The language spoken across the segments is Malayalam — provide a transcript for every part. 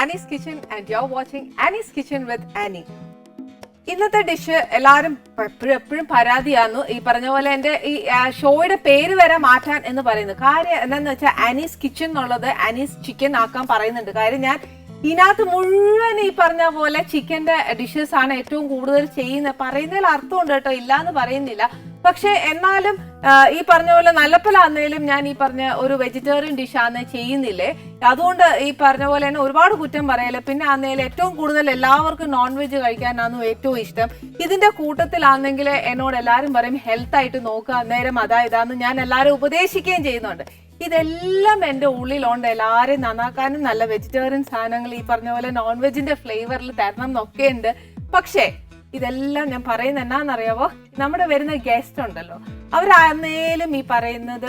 Annie's Kitchen and you're watching Annie's Kitchen with Annie. ഇന്നത്തെ ഡിഷ് എല്ലാവരും എപ്പോഴും പരാതിയാന്നു ഈ പറഞ്ഞ പോലെ എൻ്റെ ഈ ഷോയുടെ പേര് വരെ മാറ്റാൻ എന്ന് പറയുന്നത്. കാര്യം എന്താണെന്ന് വെച്ചാൽ ആനീസ് കിച്ചൺ എന്നുള്ളത് ആനീസ് ചിക്കൻ ആക്കാൻ പറയുന്നുണ്ട്. കാര്യം ഞാൻ ഇതിനകത്ത് മുഴുവൻ ഈ പറഞ്ഞ പോലെ ചിക്കൻ്റെ ഡിഷസ് ആണ് ഏറ്റവും കൂടുതൽ ചെയ്യുന്നത്. പറയുന്നതിൽ അർത്ഥമുണ്ട് കേട്ടോ, ഇല്ലാന്ന് പറയുന്നില്ല. പക്ഷെ എന്നാലും ഈ പറഞ്ഞ പോലെ നല്ലപ്പലാന്നേലും ഞാൻ ഈ പറഞ്ഞ ഒരു വെജിറ്റേറിയൻ ഡിഷാന്ന് ചെയ്യുന്നില്ലേ. അതുകൊണ്ട് ഈ പറഞ്ഞ പോലെ തന്നെ ഒരുപാട് കുറ്റം പറയല്ലേ. പിന്നെ ആന്നേലും ഏറ്റവും കൂടുതൽ എല്ലാവർക്കും നോൺ വെജ് കഴിക്കാനാണ് ഏറ്റവും ഇഷ്ടം. ഇതിന്റെ കൂട്ടത്തിലാണെങ്കിൽ എന്നോട് എല്ലാവരും പറയും ഹെൽത്ത് ആയിട്ട് നോക്കുക, അന്നേരം അതാ ഇതാന്ന് ഞാൻ എല്ലാവരും ഉപദേശിക്കുകയും ചെയ്യുന്നുണ്ട്. ഇതെല്ലാം എൻ്റെ ഉള്ളിലുണ്ട്. എല്ലാവരെയും നന്നാക്കാനും നല്ല വെജിറ്റേറിയൻ സാധനങ്ങൾ ഈ പറഞ്ഞ പോലെ നോൺ വെജിന്റെ ഫ്ലേവറിൽ തരണം എന്നൊക്കെ ഉണ്ട്. പക്ഷേ ഇതെല്ലാം ഞാൻ പറയുന്നത് എന്നാന്നറിയാവോ, നമ്മുടെ വരുന്ന ഗസ്റ്റ് ഉണ്ടല്ലോ, അവരാന്നേലും ഈ പറയുന്നത്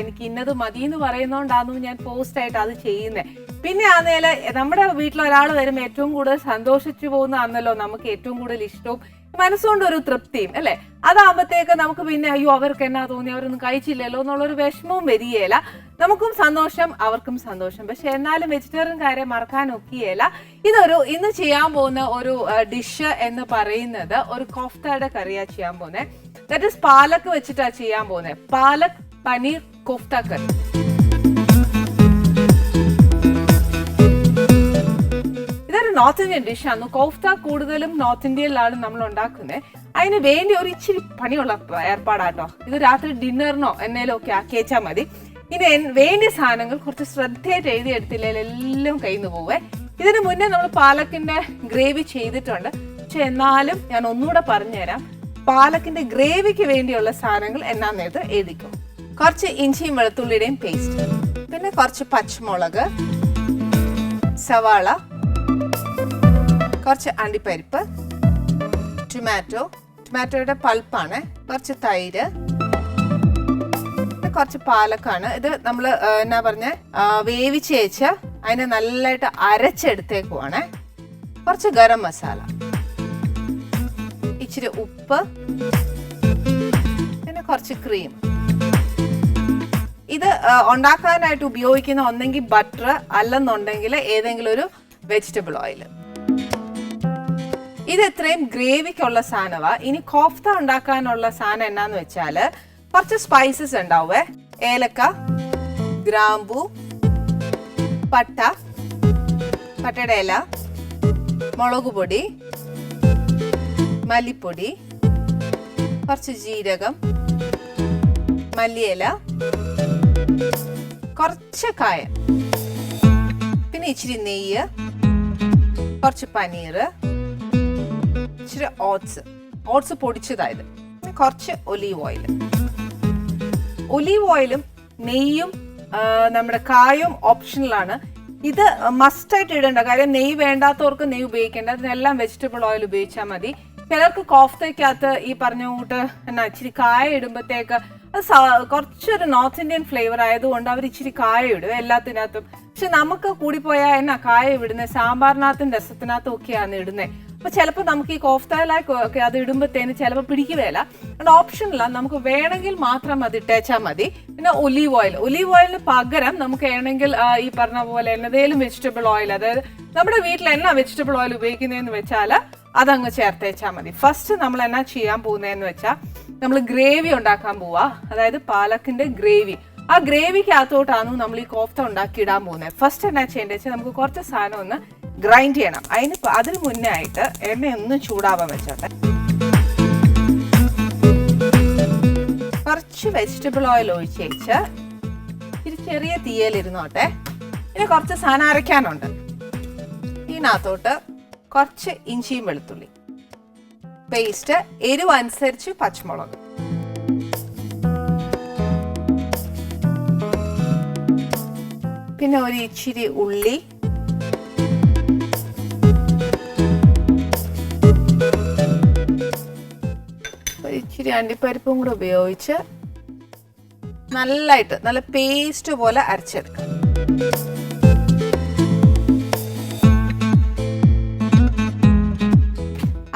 എനിക്ക് ഇന്നത് മതി എന്ന് പറയുന്നോണ്ടാന്നു ഞാൻ പോസ്റ്റ് ആയിട്ട് അത് ചെയ്യുന്നത്. പിന്നെ ആന്നേല് നമ്മുടെ വീട്ടിൽ ഒരാൾ വരുമ്പോൾ ഏറ്റവും കൂടുതൽ സന്തോഷിച്ചു പോകുന്നതാണല്ലോ നമുക്ക് ഏറ്റവും കൂടുതൽ ഇഷ്ടവും മനസ്സുകൊണ്ട് ഒരു തൃപ്തിയും അല്ലെ. അതാകുമ്പോഴത്തേക്ക് നമുക്ക് പിന്നെ അയ്യോ അവർക്ക് എന്നാ തോന്നി, അവരൊന്നും കഴിച്ചില്ലല്ലോ എന്നുള്ളൊരു വിഷമവും വരികയില്ല. നമുക്കും സന്തോഷം, അവർക്കും സന്തോഷം. പക്ഷെ എന്നാലും വെജിറ്റേറിയൻ കാര്യം മറക്കാൻ ഒക്കിയല്ല. ഇന്ന് ചെയ്യാൻ പോകുന്ന ഒരു ഡിഷ് എന്ന് പറയുന്നത് ഒരു കോഫ്തയുടെ കറിയാ ചെയ്യാൻ പോകുന്നത്. ദാറ്റ് ഈസ് പാലക്ക് വെച്ചിട്ടാ ചെയ്യാൻ പോകുന്നത്. പാലക് പനീർ കോഫ്ത കറി. നോർത്ത് ഇന്ത്യൻ ഡിഷാണ്. കോഫ്ത കൂടുതലും നോർത്ത് ഇന്ത്യയിലാണ് നമ്മൾ ഉണ്ടാക്കുന്നത്. അതിന് വേണ്ടി ഒരു ഇച്ചിരി പണിയുള്ള ഏർപ്പാടാട്ടോ. ഇത് രാത്രി ഡിന്നറിനോ എന്നേലും ഒക്കെ ആക്കിയേച്ചാൽ മതി. ഇനി വേണ്ടിയ സാധനങ്ങൾ കുറച്ച് ശ്രദ്ധയായിട്ട് എഴുതിയെടുത്തില്ലെങ്കിൽ എല്ലാം കയ്യിൽ നിന്ന് പോവേ. ഇതിന് മുന്നേ നമ്മൾ പാലക്കിന്റെ ഗ്രേവി ചെയ്തിട്ടുണ്ട്. പക്ഷെ എന്നാലും ഞാൻ ഒന്നുകൂടെ പറഞ്ഞുതരാം. പാലക്കിന്റെ ഗ്രേവിക്ക് വേണ്ടിയുള്ള സാധനങ്ങൾ എന്നാന്നേത് എഴുതിക്കും. കുറച്ച് ഇഞ്ചിയും വെളുത്തുള്ളിയുടെയും പേസ്റ്റ്, പിന്നെ കുറച്ച് പച്ചമുളക്, സവാള, കുറച്ച് അണ്ടിപ്പരിപ്പ്, ടൊമാറ്റോയുടെ പൾപ്പാണ്, കുറച്ച് തൈര്, കുറച്ച് പാലക്കാണ്. ഇത് നമ്മൾ എന്നാ പറഞ്ഞ വേവിച്ച് വെച്ച് അതിനെ നല്ലതായിട്ട് അരച്ചെടുത്തേക്കുവാണ്. കുറച്ച് ഗരം മസാല, ഇച്ചിരി ഉപ്പ്, പിന്നെ കുറച്ച് ക്രീം. ഇത് ഉണ്ടാക്കാനായിട്ട് ഉപയോഗിക്കുന്ന ഒന്നെങ്കിൽ ബട്ടർ, അല്ലെന്നുണ്ടെങ്കിൽ ഏതെങ്കിലും ഒരു വെജിറ്റബിൾ ഓയിൽ. ഇത് ഇത്രയും ഗ്രേവിക്കുള്ള സാധനമാ. ഇനി കോഫ്ത ഉണ്ടാക്കാനുള്ള സാധനം എന്നാന്ന് വെച്ചാല് കുറച്ച് സ്പൈസസ് ഉണ്ടാവേ. ഏലക്ക, ഗ്രാമ്പൂ, പട്ടയുടെ ഇല, മുളക് പൊടി, മല്ലിപ്പൊടി, കുറച്ച് ജീരകം, മല്ലിയില, കുറച്ച് കായം, പിന്നെ ഇച്ചിരി നെയ്യ്, കുറച്ച് പനീർ, ഇച്ചിരി ഓട്സ് പൊടിച്ചതായത്, കുറച്ച് ഒലീവ് ഓയിലും നെയ്യും നമ്മുടെ കായും ഓപ്ഷണലാണ്. ഇത് മസ്റ്റായിട്ട് ഇടേണ്ട. കാര്യം നെയ്യ് വേണ്ടാത്തവർക്ക് നെയ്യ് ഉപയോഗിക്കേണ്ട. അതിനെല്ലാം വെജിറ്റബിൾ ഓയിൽ ഉപയോഗിച്ചാൽ മതി. ചിലർക്ക് കോഫ്തയ്ക്കകത്ത് ഈ പറഞ്ഞ കൂട്ട് എന്നാ ഇച്ചിരി കായ ഇടുമ്പോഴത്തേക്ക് അത് കുറച്ചൊരു നോർത്ത് ഇന്ത്യൻ ഫ്ലേവർ ആയതുകൊണ്ട് അവർ ഇച്ചിരി കായ ഇടും എല്ലാത്തിനകത്തും. പക്ഷെ നമുക്ക് കൂടിപ്പോയാൽ എന്നാ കായ ഇടുന്നത് സാമ്പാറിനകത്തും രസത്തിനകത്തും ഒക്കെയാണ് ഇടുന്നത്. അപ്പൊ ചിലപ്പോൾ നമുക്ക് ഈ കോഫ്തയിലൊക്കെ അത് ഇടുമ്പോഴത്തേന് ചിലപ്പോൾ പിടിക്കുകയില്ല. അതുകൊണ്ട് ഓപ്ഷനിലാണ്, നമുക്ക് വേണമെങ്കിൽ മാത്രം അത് ഇട്ടേച്ചാൽ മതി. പിന്നെ ഒലീവ് ഓയിലിന് പകരം നമുക്ക് വേണമെങ്കിൽ ഈ പറഞ്ഞ പോലെ എന്നതേലും വെജിറ്റബിൾ ഓയിൽ, അതായത് നമ്മുടെ വീട്ടിൽ എന്നാ വെജിറ്റബിൾ ഓയിൽ ഉപയോഗിക്കുന്നതെന്ന് വെച്ചാൽ അതങ്ങ് ചേർത്തേച്ചാൽ മതി. ഫസ്റ്റ് നമ്മൾ എന്നാ ചെയ്യാൻ പോകുന്നതെന്ന് വെച്ചാൽ നമ്മൾ ഗ്രേവി ഉണ്ടാക്കാൻ പോവാ. അതായത് പാലക്കിന്റെ ഗ്രേവി. ആ ഗ്രേവിക്കകത്തോട്ടാണ് നമ്മൾ ഈ കോഫ്ത ഉണ്ടാക്കിയിടാൻ പോകുന്നത്. ഫസ്റ്റ് എന്നാ ചെയ്യേണ്ടത് വെച്ചാൽ നമുക്ക് കുറച്ച് സാധനം ഒന്ന് ഗ്രൈൻഡ് ചെയ്യണം. അതിന് മുന്നേ ആയിട്ട് എണ്ണ ഒന്ന് ചൂടാവാൻ വെച്ചോട്ടെ. കുറച്ച് വെജിറ്റബിൾ ഓയിൽ ഒഴിച്ച് വെച്ച് ചെറിയ തീയലിരുന്നോട്ടെ. ഇനി കുറച്ച് സാധനം അരയ്ക്കാനുണ്ട്. ഇതിനകത്തോട്ട് കുറച്ച് ഇഞ്ചിയും വെളുത്തുള്ളി പേസ്റ്റ്, എരിവ് അനുസരിച്ച് പച്ചമുളക്, പിന്നെ ഒരു ഇച്ചിരി ഉള്ളി, ഇച്ചിരി അണ്ടിപ്പരിപ്പും കൂടെ ഉപയോഗിച്ച് നല്ല പേസ്റ്റ് പോലെ അരച്ചെടുക്കാം.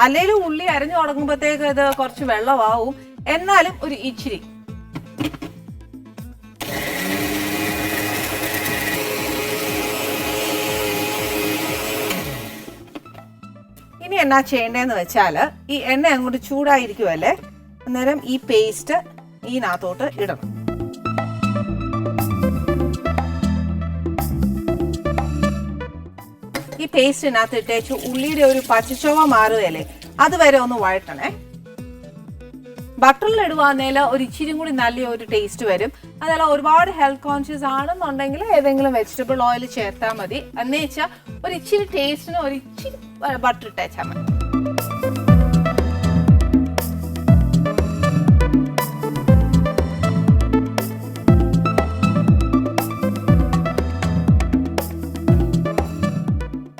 അല്ലെങ്കിൽ ഉള്ളി അരഞ്ഞു തുടങ്ങുമ്പോഴത്തേക്ക് ഇത് കുറച്ച് വെള്ളമാവും. എന്നാലും ഒരു ഇച്ചിരി എന്നാ ചെയ്യേണ്ടതെന്ന് വെച്ചാൽ ഈ എണ്ണ അങ്ങോട്ട് ചൂടായിരിക്കുമല്ലേ, അന്നേരം ഈ പേസ്റ്റ് ഇതിനകത്തോട്ട് ഇടണം. ഈ പേസ്റ്റിനകത്ത് ഇട്ടേച്ച് ഉള്ളിയുടെ ഒരു പച്ചച്ചോവ മാറുകയല്ലേ, അതുവരെ ഒന്ന് വഴട്ടണേ. ബട്ടറിൽ ഇടുവാന്നേൽ ഒരു ഇച്ചിരി കൂടി നല്ല ഒരു ടേസ്റ്റ് വരും. അതല്ല ഒരുപാട് ഹെൽത്ത് കോൺഷ്യസ് ആണെന്നുണ്ടെങ്കിൽ ഏതെങ്കിലും വെജിറ്റബിൾ ഓയിൽ ചേർത്താൽ മതി. എന്ന് വെച്ചാൽ ഒരു ഇച്ചിരി ടേസ്റ്റിന് ഒരു ഇച്ചിരി ബട്ടർ ഇട്ടേച്ചാൽ മതി.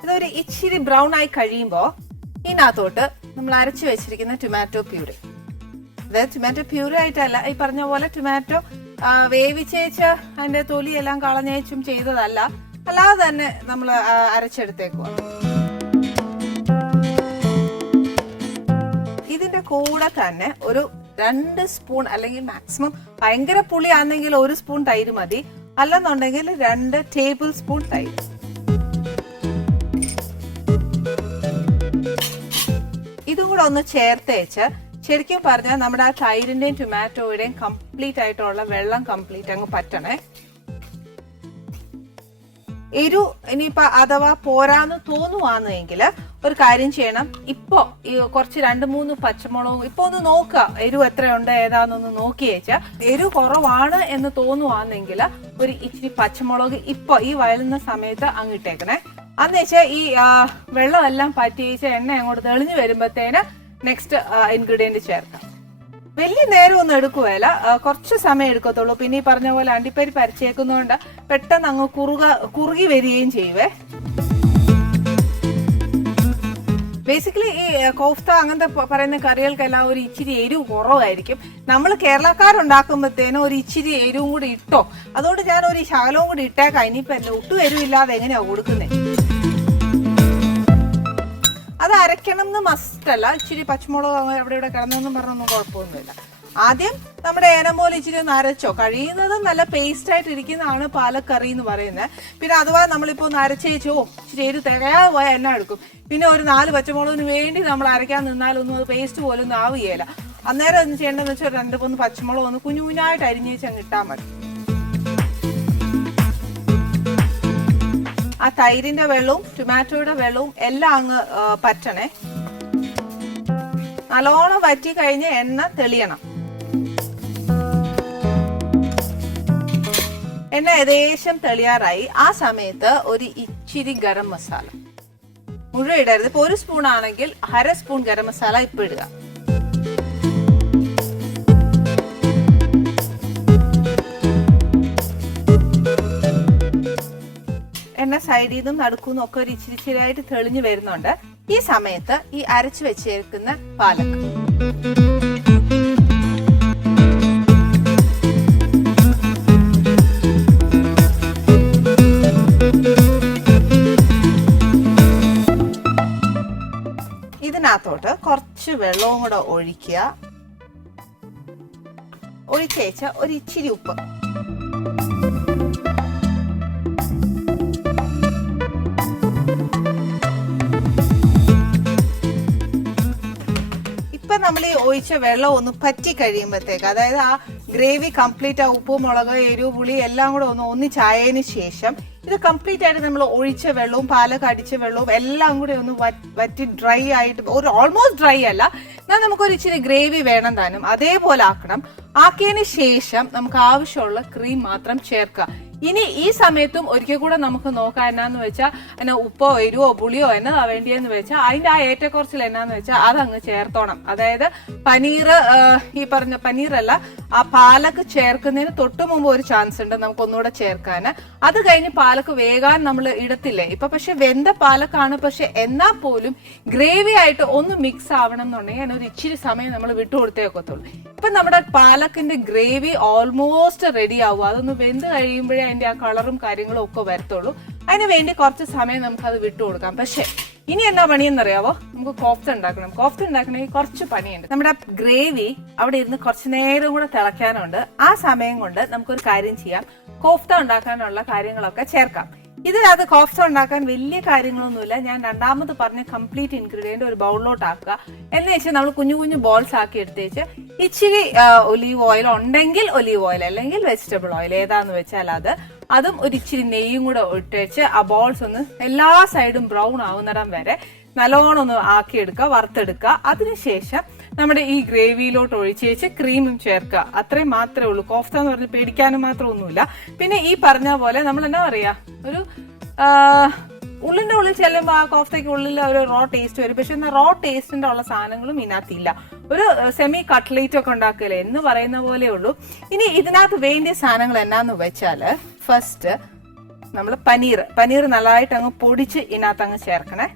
ഇതൊരു ഇച്ചിരി ബ്രൗൺ ആയി കഴിയുമ്പോൾ ഇതിനകത്തോട്ട് നമ്മൾ അരച്ചു വെച്ചിരിക്കുന്ന ടൊമാറ്റോ പ്യൂരി, അതായത് ടൊമാറ്റോ പ്യൂരി ആയിട്ടല്ല, ഈ പറഞ്ഞ പോലെ ടൊമാറ്റോ വേവിച്ചേച്ച് അതിന്റെ തൊലിയെല്ലാം കളഞ്ഞേച്ചും ചെയ്തതല്ല, അല്ലാതെ തന്നെ നമ്മൾ അരച്ചെടുത്തേക്കുക. ഇതിന്റെ കൂടെ തന്നെ ഒരു 2 സ്പൂൺ അല്ലെങ്കിൽ മാക്സിമം ഭയങ്കര പുളിയാണെങ്കിൽ 1 സ്പൂൺ തൈര് മതി, അല്ലെന്നുണ്ടെങ്കിൽ 2 ടേബിൾ സ്പൂൺ തൈര്. ഇതും കൂടെ ഒന്ന് ചേർത്തേച്ച് ശരിക്കും പറഞ്ഞാൽ നമ്മുടെ ആ തൈരിന്റെയും ടൊമാറ്റോയുടെയും കംപ്ലീറ്റ് ആയിട്ടുള്ള വെള്ളം കംപ്ലീറ്റ് അങ്ങ് പറ്റണേ. എരു ഇനിയിപ്പോ അഥവാ പോരാന്ന് തോന്നുവാന്നെങ്കിൽ ഒരു കാര്യം ചെയ്യണം, ഇപ്പൊ കുറച്ച് 2-3 പച്ചമുളകും ഇപ്പൊ ഒന്ന് നോക്കുക, എരു എത്രയുണ്ട് ഏതാന്നൊന്ന് നോക്കി വെച്ചാൽ എരു കുറവാണ് എന്ന് തോന്നുവാന്നെങ്കിൽ ഒരു ഇച്ചിരി പച്ചമുളക് ഇപ്പൊ ഈ വയലുന്ന സമയത്ത് അങ്ങിട്ടേക്കണേ. അന്ന് വെച്ചാൽ ഈ വെള്ളമെല്ലാം പറ്റി വെച്ചാൽ എണ്ണ അങ്ങോട്ട് തെളിഞ്ഞു വരുമ്പോഴത്തേന് നെക്സ്റ്റ് ഇൻഗ്രീഡിയന്റ് ചേർക്കാം. വലിയ നേരം ഒന്നും എടുക്കുകയല്ല, കുറച്ച് സമയം എടുക്കത്തുള്ളൂ. പിന്നെ ഈ പറഞ്ഞ പോലെ അണ്ടിപ്പരിപ്പ് അരച്ചേക്കുന്നതുകൊണ്ട് പെട്ടെന്ന് അങ്ങ് കുറുകി വരികയും ചെയ്യുവേ. ബേസിക്കലി ഈ കോഫ്ത അങ്ങനത്തെ പറയുന്ന കറികൾക്കെല്ലാം ഒരു ഇച്ചിരി എരിവ് കുറവായിരിക്കും. നമ്മൾ കേരളക്കാരുണ്ടാക്കുമ്പോഴത്തേനും ഒരു ഇച്ചിരി എരിവും കൂടി ഇട്ടോ, അതുകൊണ്ട് ഞാൻ ഒരു ശകലവും കൂടി ഇട്ടേക്കാം. ഇനിയിപ്പോ ഒട്ടും എരിവില്ലാതെ എങ്ങനെയാ കൊടുക്കുന്നത്? അത് അരയ്ക്കണം എന്ന് മസ്റ്റ് അല്ല, ഇച്ചിരി പച്ചമുളക് അവിടെ ഇവിടെ കിടന്നൊന്നും പറഞ്ഞൊന്നും കുഴപ്പമൊന്നുമില്ല. ആദ്യം നമ്മുടെ ഏനം പോലെ ഇച്ചിരി ഒന്ന് അരച്ചോ, കഴിയുന്നതും നല്ല പേസ്റ്റ് ആയിട്ട് ഇരിക്കുന്നതാണ് പാലക്കറി എന്ന് പറയുന്നത്. പിന്നെ അഥവാ നമ്മളിപ്പോ ഒന്ന് അരച്ചേച്ചോ ഇച്ചിരി എരു തികയാതെ പോയാൽ എണ്ണ എടുക്കും. പിന്നെ ഒരു 4 പച്ചമുളകിന് വേണ്ടി നമ്മൾ അരയ്ക്കാൻ നിന്നാലൊന്നും അത് പേസ്റ്റ് പോലും ഒന്നും ആവുകയില്ല. അന്നേരം ഒന്ന് ചെയ്യേണ്ടതെന്ന് വെച്ചാൽ 2-3 പച്ചമുളക് ഒന്ന് കുഞ്ഞുകുഞ്ഞായിട്ട് അരിഞ്ഞേച്ച് അങ്ങ് ഇട്ടാൽ മതി. ആ തൈരിന്റെ വെള്ളവും ടൊമാറ്റോയുടെ വെള്ളവും എല്ലാം അങ്ങ് പറ്റണേ. നല്ലോണം വറ്റി കഴിഞ്ഞ് എണ്ണ തെളിയണം. എണ്ണ ഏകദേശം തെളിയാറായി. ആ സമയത്ത് ഒരു ഇച്ചിരി ഗരം മസാല മുഴുവൻ ഇടരുത്. ഇപ്പൊ 1 സ്പൂൺ ആണെങ്കിൽ 1/2 സ്പൂൺ ഗരം മസാല ഇപ്പൊ ഇടുക. എണ്ണ സൈഡിൽ നിന്നും നടുക്കുന്നും ഒക്കെ ഒരു ഇച്ചിരി ഇച്ചിരിയായിട്ട് തെളിഞ്ഞു വരുന്നുണ്ട്. ഈ സമയത്ത് ഈ അരച്ചു വെച്ചേക്കുന്ന പാലക്ക് ഇതിനകത്തോട്ട് കുറച്ച് വെള്ളവും കൂടെ ഒഴിക്കുക. ഒഴിച്ചേച്ച ഒരു ഇച്ചിരി ഉപ്പ്, നമ്മൾ ഈ ഒഴിച്ച വെള്ളം ഒന്ന് പറ്റി കഴിയുമ്പോഴത്തേക്ക്, അതായത് ആ ഗ്രേവി കംപ്ലീറ്റ് ആ ഉപ്പ് മുളക് എരിവ് പുളി എല്ലാം കൂടെ ഒന്ന് ഒന്നിച്ചായതിനു ശേഷം ഇത് കംപ്ലീറ്റ് ആയിട്ട് നമ്മൾ ഒഴിച്ച വെള്ളവും പാലൊക്കെ അടിച്ച വെള്ളവും എല്ലാം കൂടെ ഒന്ന് വറ്റി ഡ്രൈ ആയിട്ട്, ഒരു ഓൾമോസ്റ്റ് ഡ്രൈ അല്ല, എന്നാൽ നമുക്കൊരു ഇച്ചിരി ഗ്രേവി വേണം താനും, അതേപോലെ ആക്കണം. ആക്കിയതിന് ശേഷം നമുക്ക് ആവശ്യമുള്ള ക്രീം മാത്രം ചേർക്കുക. ഇനി ഈ സമയത്തും ഒരിക്കൽ കൂടെ നമുക്ക് നോക്കാം എന്നാന്ന് വെച്ചാൽ എന്നാ ഉപ്പോ എരിവോ പുളിയോ എന്നതാ വേണ്ടിയെന്ന് വെച്ചാൽ അതിന്റെ ആ ഏറ്റക്കുറച്ചിൽ എന്നാന്ന് വെച്ചാൽ അതങ്ങ് ചേർത്തോണം. അതായത് പനീർ, ഈ പറഞ്ഞ പനീറല്ല, ആ പാലക്ക് ചേർക്കുന്നതിന് തൊട്ടു മുമ്പ് ഒരു ചാൻസ് ഉണ്ട് നമുക്ക് ഒന്നുകൂടെ ചേർക്കാൻ. അത് കഴിഞ്ഞ് പാലക്ക് വേകാൻ നമ്മൾ ഇടത്തില്ലേ ഇപ്പൊ, പക്ഷെ വെന്ത പാലക്കാണ്, പക്ഷെ എന്നാൽ പോലും ഗ്രേവി ആയിട്ട് ഒന്ന് മിക്സ് ആവണം എന്നുണ്ടെങ്കിൽ അതിനൊരു ഇച്ചിരി സമയം നമ്മൾ വിട്ടുകൊടുത്തേക്കത്തുള്ളൂ. ഇപ്പൊ നമ്മുടെ പാലക്കിന്റെ ഗ്രേവി ഓൾമോസ്റ്റ് റെഡി ആവും. അതൊന്ന് വെന്ത് കഴിയുമ്പോഴേ അതിന്റെ ആ കളറും കാര്യങ്ങളും ഒക്കെ വരത്തുള്ളൂ. അതിന് വേണ്ടി കുറച്ച് സമയം നമുക്ക് അത് വിട്ടുകൊടുക്കാം. പക്ഷെ ഇനി എന്നാ പണിയെന്നറിയാവോ, നമുക്ക് കോഫ്ത ഉണ്ടാക്കണം. കോഫ്ത ഉണ്ടാക്കണമെങ്കിൽ കുറച്ച് പണിയുണ്ട്. നമ്മുടെ ഗ്രേവി അവിടെ ഇരുന്ന് കുറച്ച് നേരം കൂടെ തിളയ്ക്കാനുണ്ട്. ആ സമയം കൊണ്ട് നമുക്കൊരു കാര്യം ചെയ്യാം, കോഫ്ത ഉണ്ടാക്കാനുള്ള കാര്യങ്ങളൊക്കെ ചേർക്കാം. ഇതിനകത്ത് കോഫ്ത ഉണ്ടാക്കാൻ വലിയ കാര്യങ്ങളൊന്നുമില്ല. ഞാൻ രണ്ടാമത് പറഞ്ഞ കംപ്ലീറ്റ് ഇൻഗ്രീഡിയന്റ് ഒരു ബൗളിലോട്ട് ആക്കുക. എന്ന് വെച്ചാൽ നമ്മൾ കുഞ്ഞു കുഞ്ഞു ബോൾസ് ആക്കി എടുത്തേച്ച് ഇച്ചിരി ഒലീവ് ഓയിൽ ഉണ്ടെങ്കിൽ ഒലീവ് ഓയിൽ, അല്ലെങ്കിൽ വെജിറ്റബിൾ ഓയിൽ ഏതാന്ന് വെച്ചാൽ അതും ഒരു ഇച്ചിരി നെയ്യും കൂടെ ഇട്ടേച്ച് ആ ബോൾസ് ഒന്ന് എല്ലാ സൈഡും ബ്രൗൺ ആവുന്നിടം വരെ നല്ലോണം ഒന്ന് ആക്കിയെടുക്കുക, വറുത്തെടുക്കുക. അതിനുശേഷം നമ്മുടെ ഈ ഗ്രേവിയിലോട്ട് ഒഴിച്ചേച്ച് ക്രീമും ചേർക്കുക. അത്രയും മാത്രമേ ഉള്ളൂ. കോഫ്ത എന്ന് പറഞ്ഞ് പേടിക്കാനും മാത്രം ഒന്നുമില്ല. പിന്നെ ഈ പറഞ്ഞ പോലെ നമ്മൾ എന്നാ പറയാ, ഒരു ഉള്ളിന്റെ ഉള്ളിൽ ചെല്ലുമ്പോൾ ആ കോഫ്തയ്ക്ക് ഉള്ളിൽ ഒരു റോ ടേസ്റ്റ് വരും. പക്ഷെ റോ ടേസ്റ്റിന്റെ ഉള്ള സാധനങ്ങളും ഇതിനകത്തില്ല. ഒരു സെമി കട്ട്ലേറ്റ് ഒക്കെ ഉണ്ടാക്കില്ലേ എന്ന് പറയുന്ന പോലെ ഉള്ളൂ. ഇനി ഇതിനകത്ത് വേണ്ടിയ സാധനങ്ങൾ എന്നാന്ന് വെച്ചാല്, ഫസ്റ്റ് നമ്മൾ പനീർ നല്ലതായിട്ട് അങ്ങ് പൊടിച്ച് ഇതിനകത്ത് അങ്ങ് ചേർക്കണേ.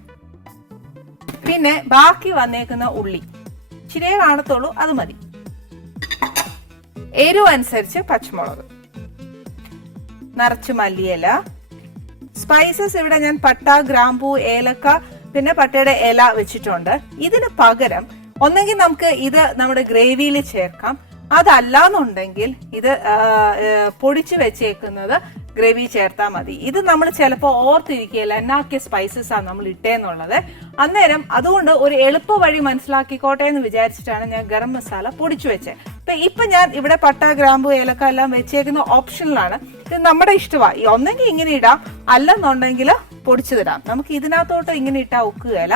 പിന്നെ ബാക്കി വന്നേക്കുന്ന ഉള്ളി ഇച്ചിരിയേ കാണത്തുള്ളൂ, അത് മതി. എരിവ് അനുസരിച്ച് പച്ചമുളക്, നിറച്ച് മല്ലിയില, സ്പൈസസ് ഇവിടെ ഞാൻ പട്ട, ഗ്രാമ്പൂ, ഏലക്ക, പിന്നെ പട്ടയുടെ ഇല വെച്ചിട്ടുണ്ട്. ഇതിന് പകരം ഒന്നെങ്കിൽ നമുക്ക് ഇത് നമ്മുടെ ഗ്രേവിയിൽ ചേർക്കാം, അതല്ലാന്നുണ്ടെങ്കിൽ ഇത് പൊടിച്ചു വെച്ചേക്കുന്നത് ഗ്രേവി ചേർത്താൽ മതി. ഇത് നമ്മൾ ചിലപ്പോൾ ഓർത്തിരിക്കുകയില്ല എന്നാക്കിയ സ്പൈസസ് ആണ് നമ്മൾ ഇട്ടേന്നുള്ളത്. അന്നേരം അതുകൊണ്ട് ഒരു എളുപ്പ വഴി മനസ്സിലാക്കിക്കോട്ടെ എന്ന് വിചാരിച്ചിട്ടാണ് ഞാൻ ഗരം മസാല പൊടിച്ചു വെച്ചത്. ഇപ്പൊ ഞാൻ ഇവിടെ പട്ട, ഗ്രാമ്പു, ഏലക്ക എല്ലാം വെച്ചേക്കുന്ന ഓപ്ഷനിലാണ്. ഇത് നമ്മുടെ ഇഷ്ടമാണ്. ഒന്നെങ്കിൽ ഇങ്ങനെ ഇടാം, അല്ലെന്നുണ്ടെങ്കിൽ പൊടിച്ചതിടാം. നമുക്ക് ഇതിനകത്തോട്ട് ഇങ്ങനെ ഇട്ടാൽ ഒക്കുകയില്ല.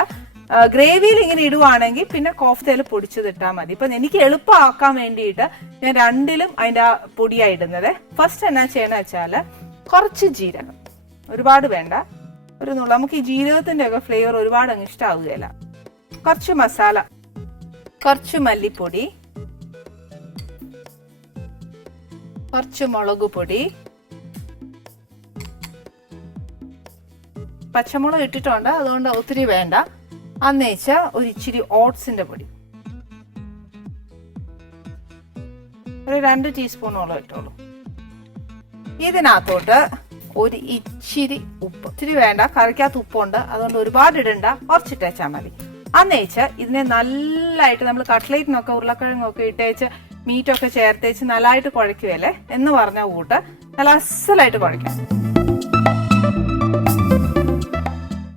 ഗ്രേവിയിൽ ഇങ്ങനെ ഇടുവാണെങ്കിൽ പിന്നെ കോഫ്തയിൽ പൊടിച്ചതിട്ടാൽ മതി. ഇപ്പൊ എനിക്ക് എളുപ്പമാക്കാൻ വേണ്ടിയിട്ട് ഞാൻ രണ്ടിലും അതിന്റെ പൊടിയായി ഇടുന്നത്. ഫസ്റ്റ് എന്നാ ചെയ്യണമെന്ന് വെച്ചാല് കുറച്ച് ജീരകം, ഒരുപാട് വേണ്ട, ഒരു നുള്ളു. നമുക്ക് ഈ ജീരകത്തിന്റെ ഒക്കെ ഫ്ലേവർ ഒരുപാട് അങ്ങ് ഇഷ്ടമാവുകയില്ല. കുറച്ച് മസാല, കുറച്ച് മല്ലിപ്പൊടി, കുറച്ച് മുളക് പൊടി, പച്ചമുളക് ഇട്ടിട്ടുണ്ട് അതുകൊണ്ട് ഒത്തിരി വേണ്ട. അന്നേച്ച ഒരു ഇച്ചിരി ഓട്സിന്റെ പൊടി, ഒരു 2 ടീസ്പൂണോളം ഇട്ടോളൂ. ഇതിനകത്തോട്ട് ഒരു ഇച്ചിരി ഉപ്പ്, ഇച്ചിരി വേണ്ട, കറിക്കകത്ത് ഉപ്പുണ്ട് അതുകൊണ്ട് ഒരുപാട് ഇടണ്ട, കുറച്ചിട്ടേച്ചാൽ മതി. അന്നേച്ച് ഇതിനെ നല്ലതായിട്ട് നമ്മൾ കട്ട്ലേറ്റിനൊക്കെ ഉരുളക്കിഴങ്ങൊക്കെ ഇട്ടേച്ച് മീറ്റൊക്കെ ചേർത്തേച്ച് നല്ലതായിട്ട് കുഴയ്ക്കുവല്ലേ എന്ന് പറഞ്ഞ കൂട്ട് നല്ല അസലായിട്ട് കുഴയ്ക്കാം.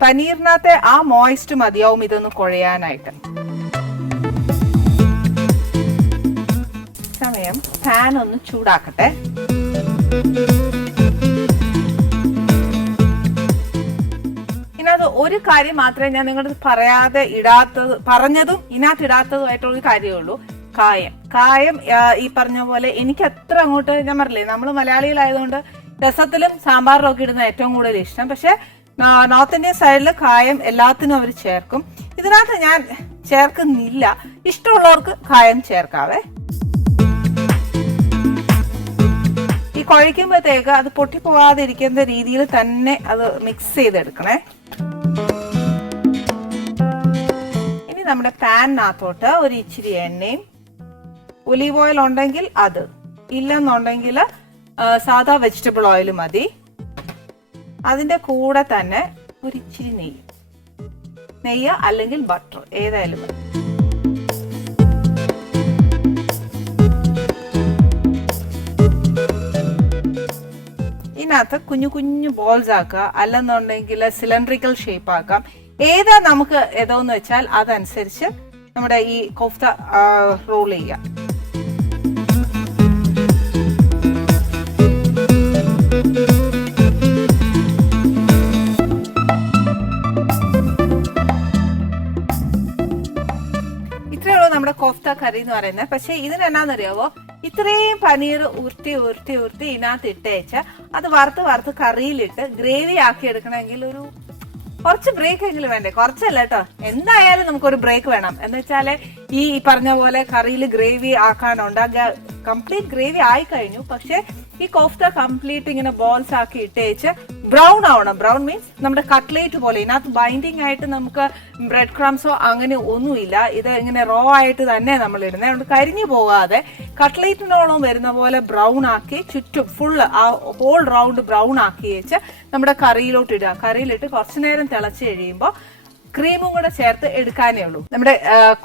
പനീറിനകത്തെ ആ മോയിസ്റ്റ് മതിയാവും ഇതൊന്ന് കുഴയാനായിട്ട്. സമയം പാൻ ഒന്ന് ചൂടാക്കട്ടെ. ഇതിനകത്ത് ഒരു കാര്യം മാത്രമേ ഞാൻ നിങ്ങളുടെ പറഞ്ഞതും ഇതിനകത്ത് ഇടാത്തതുമായിട്ടുള്ള കാര്യമേ ഉള്ളൂ. കായം ഈ പറഞ്ഞ പോലെ എനിക്ക് അത്ര അങ്ങോട്ട്, ഞാൻ പറഞ്ഞില്ലേ നമ്മൾ മലയാളികളായതുകൊണ്ട് രസത്തിലും സാമ്പാറിലും ഒക്കെ ഇടുന്ന ഏറ്റവും കൂടുതൽ ഇഷ്ടം. പക്ഷെ നോർത്ത് ഇന്ത്യൻ സൈഡിൽ കായം എല്ലാത്തിനും അവർ ചേർക്കും. ഇതിനകത്ത് ഞാൻ ചേർക്കുന്നില്ല. ഇഷ്ടമുള്ളവർക്ക് കായം ചേർക്കാവേ. ഈ കുഴയ്ക്കുമ്പോഴത്തേക്ക് അത് പൊട്ടിപ്പോവാതിരിക്കുന്ന രീതിയിൽ തന്നെ അത് മിക്സ് ചെയ്തെടുക്കണേ. ഇനി നമ്മുടെ പാനിനകത്തോട്ട് ഒരു ഇച്ചിരി എണ്ണയും, ഒലീവ് ഓയിൽ ഉണ്ടെങ്കിൽ അത്, ഇല്ലെന്നുണ്ടെങ്കിൽ സാധാ വെജിറ്റബിൾ ഓയിൽ മതി. അതിന്റെ കൂടെ തന്നെ ഒരു ഇച്ചിരി നെയ്യ് അല്ലെങ്കിൽ ബട്ടർ ഏതായാലും മതി. ഇതിനകത്ത് കുഞ്ഞു കുഞ്ഞു ബോൾസ് ആക്കുക, അല്ലെന്നുണ്ടെങ്കിൽ സിലിണ്ടറിക്കൽ ഷേപ്പ് ആക്കാം. ഏതാ നമുക്ക് ഏതോന്ന് വെച്ചാൽ അതനുസരിച്ച് നമ്മുടെ ഈ കോഫ്ത റോൾ ചെയ്യാം. നമ്മുടെ കോഫ്ത കറി എന്ന് പറയുന്നത്. പക്ഷെ ഇതിനെന്നാന്നറിയാവോ, ഇത്രയും പനീർ ഉരുട്ടി ഇതിനകത്ത് ഇട്ടേച്ച് അത് വറുത്ത് കറിയിലിട്ട് ഗ്രേവി ആക്കി എടുക്കണമെങ്കിൽ ഒരു കുറച്ച് ബ്രേക്ക് എങ്കിലും വേണ്ടേ? കുറച്ചല്ല കേട്ടോ, എന്തായാലും നമുക്കൊരു ബ്രേക്ക് വേണം. എന്ന് വെച്ചാല് ഈ പറഞ്ഞ പോലെ കറിയിൽ ഗ്രേവി ആക്കാനുണ്ട്. കംപ്ലീറ്റ് ഗ്രേവി ആയി കഴിഞ്ഞു, പക്ഷെ ഈ കോഫ്ത കംപ്ലീറ്റ് ഇങ്ങനെ ബോൾസ് ആക്കി ഇട്ടേച്ച് ബ്രൗൺ ആവണം. ബ്രൗൺ മീൻസ് നമ്മുടെ കട്ട്ലേറ്റ് പോലെ. ഇതിനകത്ത് ബൈൻഡിങ് ആയിട്ട് നമുക്ക് ബ്രെഡ് ക്രംസോ അങ്ങനെ ഒന്നുമില്ല. ഇത് ഇങ്ങനെ റോ ആയിട്ട് തന്നെ നമ്മൾ ഇടുന്നത്. അതുകൊണ്ട് കരിഞ്ഞു പോകാതെ കട്ട്ലേറ്റിനോളം വരുന്ന പോലെ ബ്രൗൺ ആക്കി ചുറ്റും ഫുള്ള് ആ ഹോൾ റൗണ്ട് ബ്രൗൺ ആക്കി വെച്ച് നമ്മുടെ കറിയിലോട്ട് ഇടുക. കറിയിലിട്ട് കുറച്ചു നേരം തിളച്ച് കഴിയുമ്പോൾ ക്രീമും കൂടെ ചേർത്ത് എടുക്കാനേ ഉള്ളൂ. നമ്മുടെ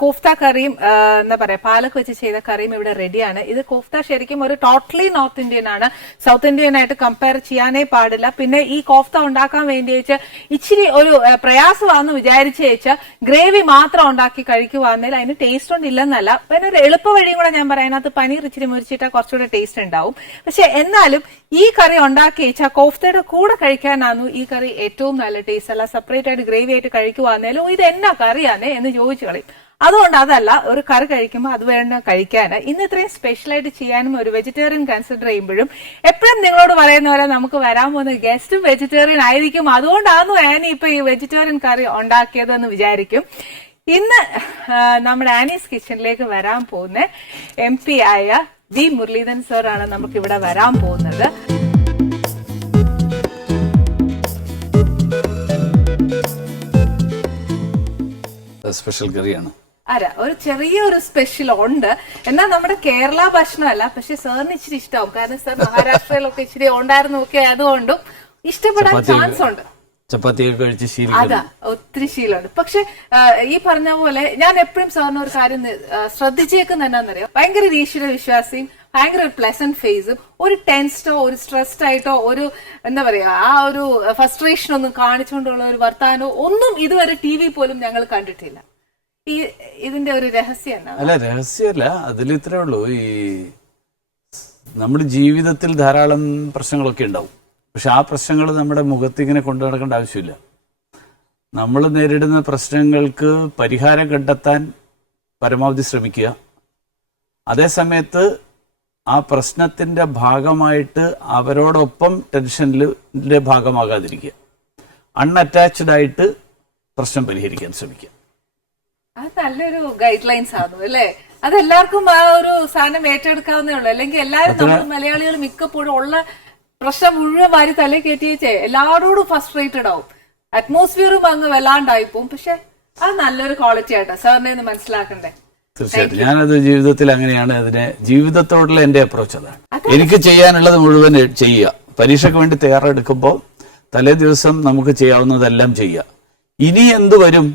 കോഫ്ത കറിയും എന്താ പറയാ പാലക്ക് വെച്ച് ചെയ്ത കറിയും ഇവിടെ റെഡിയാണ്. ഇത് കോഫ്ത ശരിക്കും ഒരു ടോട്ടലി നോർത്ത് ഇന്ത്യൻ ആണ്, സൗത്ത് ഇന്ത്യൻ ആയിട്ട് കമ്പയർ ചെയ്യാനേ പാടില്ല. പിന്നെ ഈ കോഫ്ത ഉണ്ടാക്കാൻ വേണ്ടി വെച്ച് ഇച്ചിരി ഒരു പ്രയാസമാണെന്ന് വിചാരിച്ച് വെച്ചാൽ ഗ്രേവി മാത്രം ഉണ്ടാക്കി കഴിക്കുവാണെങ്കിൽ അതിന് ടേസ്റ്റ് ഒന്നും ഇല്ലെന്നല്ല. പിന്നെ ഒരു എളുപ്പ വഴിയും കൂടെ ഞാൻ പറയാം, അതിനകത്ത് പനീർ ഇച്ചിരി മുരിച്ചിട്ടാൽ കുറച്ചുകൂടെ ടേസ്റ്റ് ഉണ്ടാവും. പക്ഷെ എന്നാലും ഈ കറി ഉണ്ടാക്കി വെച്ചാൽ കോഫ്തയുടെ കൂടെ കഴിക്കാനാണ് ഈ കറി ഏറ്റവും നല്ല ടേസ്റ്റ്. അല്ല സെപ്പറേറ്റ് ആയിട്ട് ഗ്രേവി ആയിട്ട് കഴിക്കുവാന്നേലും ഇത് എന്നാ കറിയാന്നേ എന്ന് ചോദിച്ചു കളയും. അതുകൊണ്ട് അതല്ല, ഒരു കറി കഴിക്കുമ്പോൾ അത് വേണ്ട കഴിക്കാൻ. ഇന്ന് ഇത്രയും സ്പെഷ്യലായിട്ട് ചെയ്യാനും ഒരു വെജിറ്റേറിയൻ കൺസിഡർ ചെയ്യുമ്പോഴും എപ്പോഴും നിങ്ങളോട് പറയുന്ന പോലെ നമുക്ക് വരാൻ പോകുന്ന ഗസ്റ്റും വെജിറ്റേറിയൻ ആയിരിക്കും. അതുകൊണ്ടാണ് ആനി ഇപ്പൊ ഈ വെജിറ്റേറിയൻ കറി ഉണ്ടാക്കിയതെന്ന് വിചാരിക്കും. ഇന്ന് നമ്മുടെ ആനീസ് കിച്ചണിലേക്ക് വരാൻ പോകുന്ന MP ആയ ജി മുരളീധരൻ സർ ആണ് നമുക്ക് ഇവിടെ വരാൻ പോകുന്നത്. സ്പെഷ്യൽ കറിയാണ്. അല്ല, ഒരു ചെറിയൊരു സ്പെഷ്യൽ ഉണ്ട്. എന്നാൽ നമ്മുടെ കേരള ഭക്ഷണമല്ല, പക്ഷെ സാറിന് ഇച്ചിരി ഇഷ്ടമാവും. കാരണം സാർ മഹാരാഷ്ട്രയിലൊക്കെ ഇച്ചിരി ഉണ്ടായിരുന്നു ഒക്കെ, അതുകൊണ്ടും ഇഷ്ടപ്പെടാൻ ചാൻസ് ഉണ്ട്. ചപ്പാത്തിയൊക്കെ കഴിച്ച് ശീലം, അതാ ഒത്തിരി ശീലമുണ്ട്. പക്ഷെ ഈ പറഞ്ഞ പോലെ ഞാൻ എപ്പോഴും സാറിന് ഒരു കാര്യം ശ്രദ്ധിച്ചേക്കുന്ന എന്നാന്നറിയാം, ഭയങ്കര ഈശ്വര വിശ്വാസിയും ഭയങ്കര ഒരു പ്ലസന്റ് ഫേസും ഒരു ടെൻസ്ഡോ ഒരു സ്ട്രെസ്ഡ് ആയിട്ടോ ഒരു എന്താ പറയാ ആ ഒരു ഫ്രസ്ട്രേഷൻ ഒന്നും കാണിച്ചുകൊണ്ടുള്ള ഒരു വർത്താനോ ഒന്നും ഇതുവരെ TV പോലും ഞങ്ങൾ കണ്ടിട്ടില്ല. ഇതിന്റെ ഒരു രഹസ്യം എന്നാ? അല്ല, രഹസ്യമല്ല, അതിൽ ഇത്രേ ഉള്ളൂ. ഈ നമ്മുടെ ജീവിതത്തിൽ ധാരാളം പ്രശ്നങ്ങളൊക്കെ ഉണ്ടാവും. പക്ഷെ ആ പ്രശ്നങ്ങൾ നമ്മുടെ മുഖത്ത് ഇങ്ങനെ കൊണ്ടു നടക്കേണ്ട ആവശ്യമില്ല. നമ്മൾ നേരിടുന്ന പ്രശ്നങ്ങൾക്ക് പരിഹാരം കണ്ടെത്താൻ പരമാവധി ശ്രമിക്കുക. അതേസമയത്ത് ആ പ്രശ്നത്തിന്റെ ഭാഗമായിട്ട് അവരോടൊപ്പം ടെൻഷനിലെ ഭാഗമാകാതിരിക്കുക. അൺഅറ്റാച്ച്ഡ് ആയിട്ട് പ്രശ്നം പരിഹരിക്കാൻ ശ്രമിക്കുക. അത് നല്ലൊരു ഗൈഡ് ലൈൻസ് ആണ് അല്ലേ? അത് എല്ലാവർക്കും ആ ഒരു സാധനം ഏറ്റെടുക്കാവുന്നേ ഉള്ളൂ. അല്ലെങ്കിൽ എല്ലാവരും നമ്മൾ മലയാളികൾ മിക്കപ്പോഴും ഉള്ള പ്രശ്നം മുഴുവൻ വാരി തലേ കയറ്റി വെച്ചേ എല്ലാവരോടും ഫ്രസ്ട്രേറ്റഡ് ആവും, അറ്റ്മോസ്ഫിയറും അങ്ങ് വല്ലാണ്ടായി പോവും. പക്ഷെ അത് നല്ലൊരു ക്വാളിറ്റി ആയിട്ടാ സാറിനെ മനസ്സിലാക്കണ്ടേ. തീർച്ചയായിട്ടും ഞാനത് ജീവിതത്തിൽ അങ്ങനെയാണ്. അതിനെ ജീവിതത്തോടുള്ള എന്റെ അപ്രോച്ച് അതാണ്. എനിക്ക് ചെയ്യാനുള്ളത് മുഴുവൻ ചെയ്യുക. പരീക്ഷയ്ക്ക് വേണ്ടി തയ്യാറെടുക്കുമ്പോൾ തലേ ദിവസം നമുക്ക് ചെയ്യാവുന്നതെല്ലാം ചെയ്യുക. ഇനി എന്ത് വരും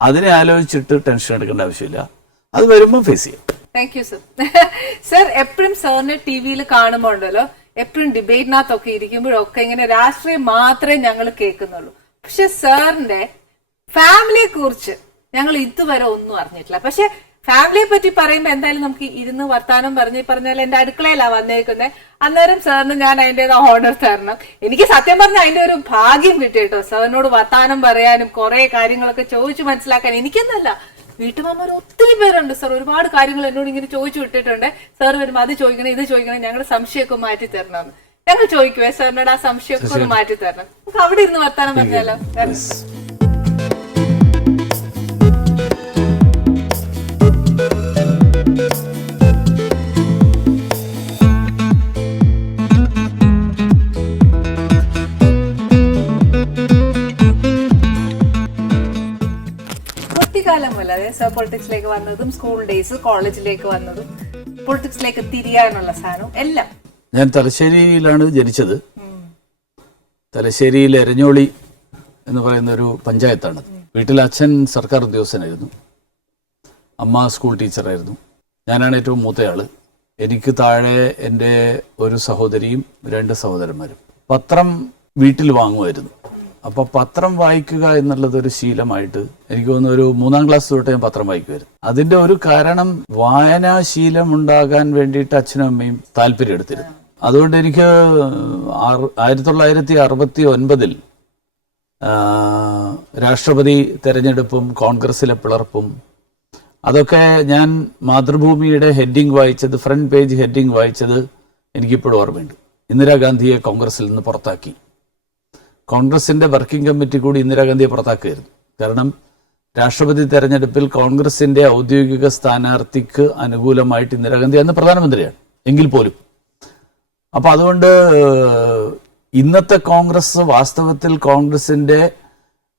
അതിനെ ആലോചിച്ചിട്ട് ടെൻഷൻ എടുക്കേണ്ട ആവശ്യമില്ല. അത് വരുമ്പോൾ ഫേസ് ചെയ്യാം. Thank you sir. സർ എപ്പോഴും സാറിനെ TV കാണുമ്പോ ഉണ്ടല്ലോ, എപ്പോഴും ഡിബേറ്റിനകത്തൊക്കെ ഇരിക്കുമ്പോഴൊക്കെ ഇങ്ങനെ രാഷ്ട്രീയം മാത്രമേ ഞങ്ങൾ കേൾക്കുന്നുള്ളൂ. പക്ഷെ സാറിന്റെ ഫാമിലിയെ കുറിച്ച് ഞങ്ങൾ ഇതുവരെ ഒന്നും അറിഞ്ഞിട്ടില്ല. പക്ഷെ ഫാമിലിയെ പറ്റി പറയുമ്പോ എന്തായാലും നമുക്ക് ഇരുന്ന് വർത്താനം പറഞ്ഞാൽ എന്റെ അടുക്കളയിലാ വന്നേക്കുന്നത്. അന്നേരം സാറിന് ഞാൻ അതിന്റേത് ഓർഡർ തരണം. എനിക്ക് സത്യം പറഞ്ഞാൽ അതിന്റെ ഒരു ഭാഗ്യം കിട്ടിയിട്ടോ, സാറിനോട് വർത്താനം പറയാനും കുറെ കാര്യങ്ങളൊക്കെ ചോദിച്ചു മനസ്സിലാക്കാൻ. എനിക്കെന്നല്ല, വീട്ടുമാമാർ ഒത്തിരി പേരുണ്ട് സാർ, ഒരുപാട് കാര്യങ്ങൾ എന്നോട് ഇങ്ങനെ ചോദിച്ചു വിട്ടിട്ടുണ്ട്. സാർ വരുമ്പോ അത് ചോദിക്കണം ഇത് ചോദിക്കണം, ഞങ്ങളുടെ സംശയമൊക്കെ മാറ്റി തരണമെന്ന് ഞങ്ങൾ ചോദിക്കുവേ സാറിനോട് ആ സംശയമൊക്കെ ഒന്ന് മാറ്റി തരണം. നമുക്ക് അവിടെ ഇരുന്ന് വർത്താനം പറഞ്ഞാലോ? കുട്ടിക്കാലം പോലെ അതായത് സർ പൊളിറ്റിക്സിലേക്ക് വന്നതും സ്കൂൾ ഡേയ്സ് കോളേജിലേക്ക് വന്നതും പൊളിറ്റിക്സിലേക്ക് തിരിയാനുള്ള സാധനവും എല്ലാം. ഞാൻ തലശ്ശേരിയിലാണ് ജനിച്ചത്. തലശ്ശേരിയിൽ എരഞ്ഞോളി എന്ന് പറയുന്ന ഒരു പഞ്ചായത്താണ്. വീട്ടിൽ അച്ഛൻ സർക്കാർ ഉദ്യോഗസ്ഥനായിരുന്നു, അമ്മ സ്കൂൾ ടീച്ചറായിരുന്നു. ഞാനാണ് ഏറ്റവും മൂത്തയാള്. എനിക്ക് താഴെ എൻ്റെ ഒരു സഹോദരിയും 2 സഹോദരന്മാരും. പത്രം വീട്ടിൽ വാങ്ങുമായിരുന്നു. അപ്പോൾ പത്രം വായിക്കുക എന്നുള്ളത് ഒരു ശീലമായിട്ട് എനിക്ക് തോന്നുന്നു ഒരു 3-ാം ക്ലാസ് തൊട്ട് ഞാൻ പത്രം വായിക്കുമായിരുന്നു. അതിന്റെ ഒരു കാരണം വായനാശീലം ഉണ്ടാകാൻ വേണ്ടിയിട്ട് അച്ഛനും അമ്മയും താല്പര്യം എടുത്തിരുന്നു. അതുകൊണ്ട് എനിക്ക് 1969 രാഷ്ട്രപതി തെരഞ്ഞെടുപ്പും കോൺഗ്രസിലെ പിളർപ്പും അതൊക്കെ ഞാൻ മാതൃഭൂമിയുടെ ഹെഡിങ് വായിച്ചത്, ഫ്രണ്ട് പേജ് ഹെഡിങ് വായിച്ചത് എനിക്കിപ്പോഴും ഓർമ്മയുണ്ട്. ഇന്ദിരാഗാന്ധിയെ കോൺഗ്രസിൽ നിന്ന് പുറത്താക്കി. കോൺഗ്രസിന്റെ വർക്കിംഗ് കമ്മിറ്റി കൂടി ഇന്ദിരാഗാന്ധിയെ പുറത്താക്കുകയായിരുന്നു. കാരണം രാഷ്ട്രപതി തെരഞ്ഞെടുപ്പിൽ കോൺഗ്രസിന്റെ ഔദ്യോഗിക സ്ഥാനാർത്ഥിക്ക് അനുകൂലമായിട്ട് ഇന്ദിരാഗാന്ധി അന്ന് പ്രധാനമന്ത്രിയാണ് എങ്കിൽ പോലും. അപ്പൊ അതുകൊണ്ട് ഇന്നത്തെ കോൺഗ്രസ് വാസ്തവത്തിൽ കോൺഗ്രസിന്റെ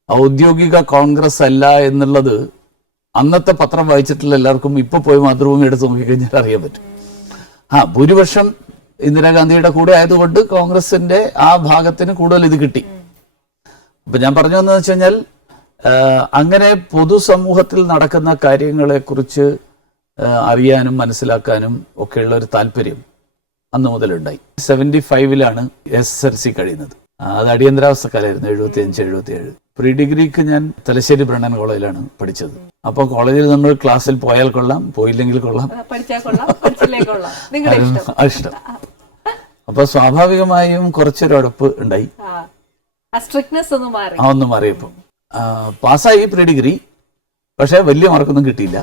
ഔദ്യോഗിക കോൺഗ്രസ് അല്ല എന്നുള്ളത് അന്നത്തെ പത്രം വായിച്ചിട്ടുള്ള എല്ലാവർക്കും ഇപ്പൊ പോയി മാതൃഭൂമി എടുത്ത് നോക്കിക്കഴിഞ്ഞാൽ അറിയാൻ പറ്റും. ഭൂരിപക്ഷം ഇന്ദിരാഗാന്ധിയുടെ കൂടെ ആയതുകൊണ്ട് കോൺഗ്രസിന്റെ ആ ഭാഗത്തിന് കൂടുതൽ ഇത് കിട്ടി. അപ്പൊ ഞാൻ പറഞ്ഞു വന്നതെന്ന് വെച്ച് കഴിഞ്ഞാൽ അങ്ങനെ പൊതുസമൂഹത്തിൽ നടക്കുന്ന കാര്യങ്ങളെക്കുറിച്ച് അറിയാനും മനസ്സിലാക്കാനും ഒക്കെയുള്ള ഒരു താല്പര്യം അന്ന് മുതലുണ്ടായി. 75-ലാണ് SSLC കഴിയുന്നത്. അത് അടിയന്തരാവസ്ഥക്കാലായിരുന്നു, 75-77. പ്രീ ഡിഗ്രിക്ക് ഞാൻ തലശ്ശേരി ബ്രണ്ണൻ കോളേജിലാണ് പഠിച്ചത്. അപ്പോൾ കോളേജിൽ നമ്മൾ ക്ലാസ്സിൽ പോയാൽ കൊള്ളാം, പോയില്ലെങ്കിൽ കൊള്ളാം, ഇഷ്ടം. അപ്പൊ സ്വാഭാവികമായും കുറച്ചൊരു അടുപ്പ് ഉണ്ടായി. ഒന്ന് മാറിയപ്പോ പാസ്സായി പ്രീ ഡിഗ്രി. പക്ഷെ വലിയ മാർക്കൊന്നും കിട്ടിയില്ല.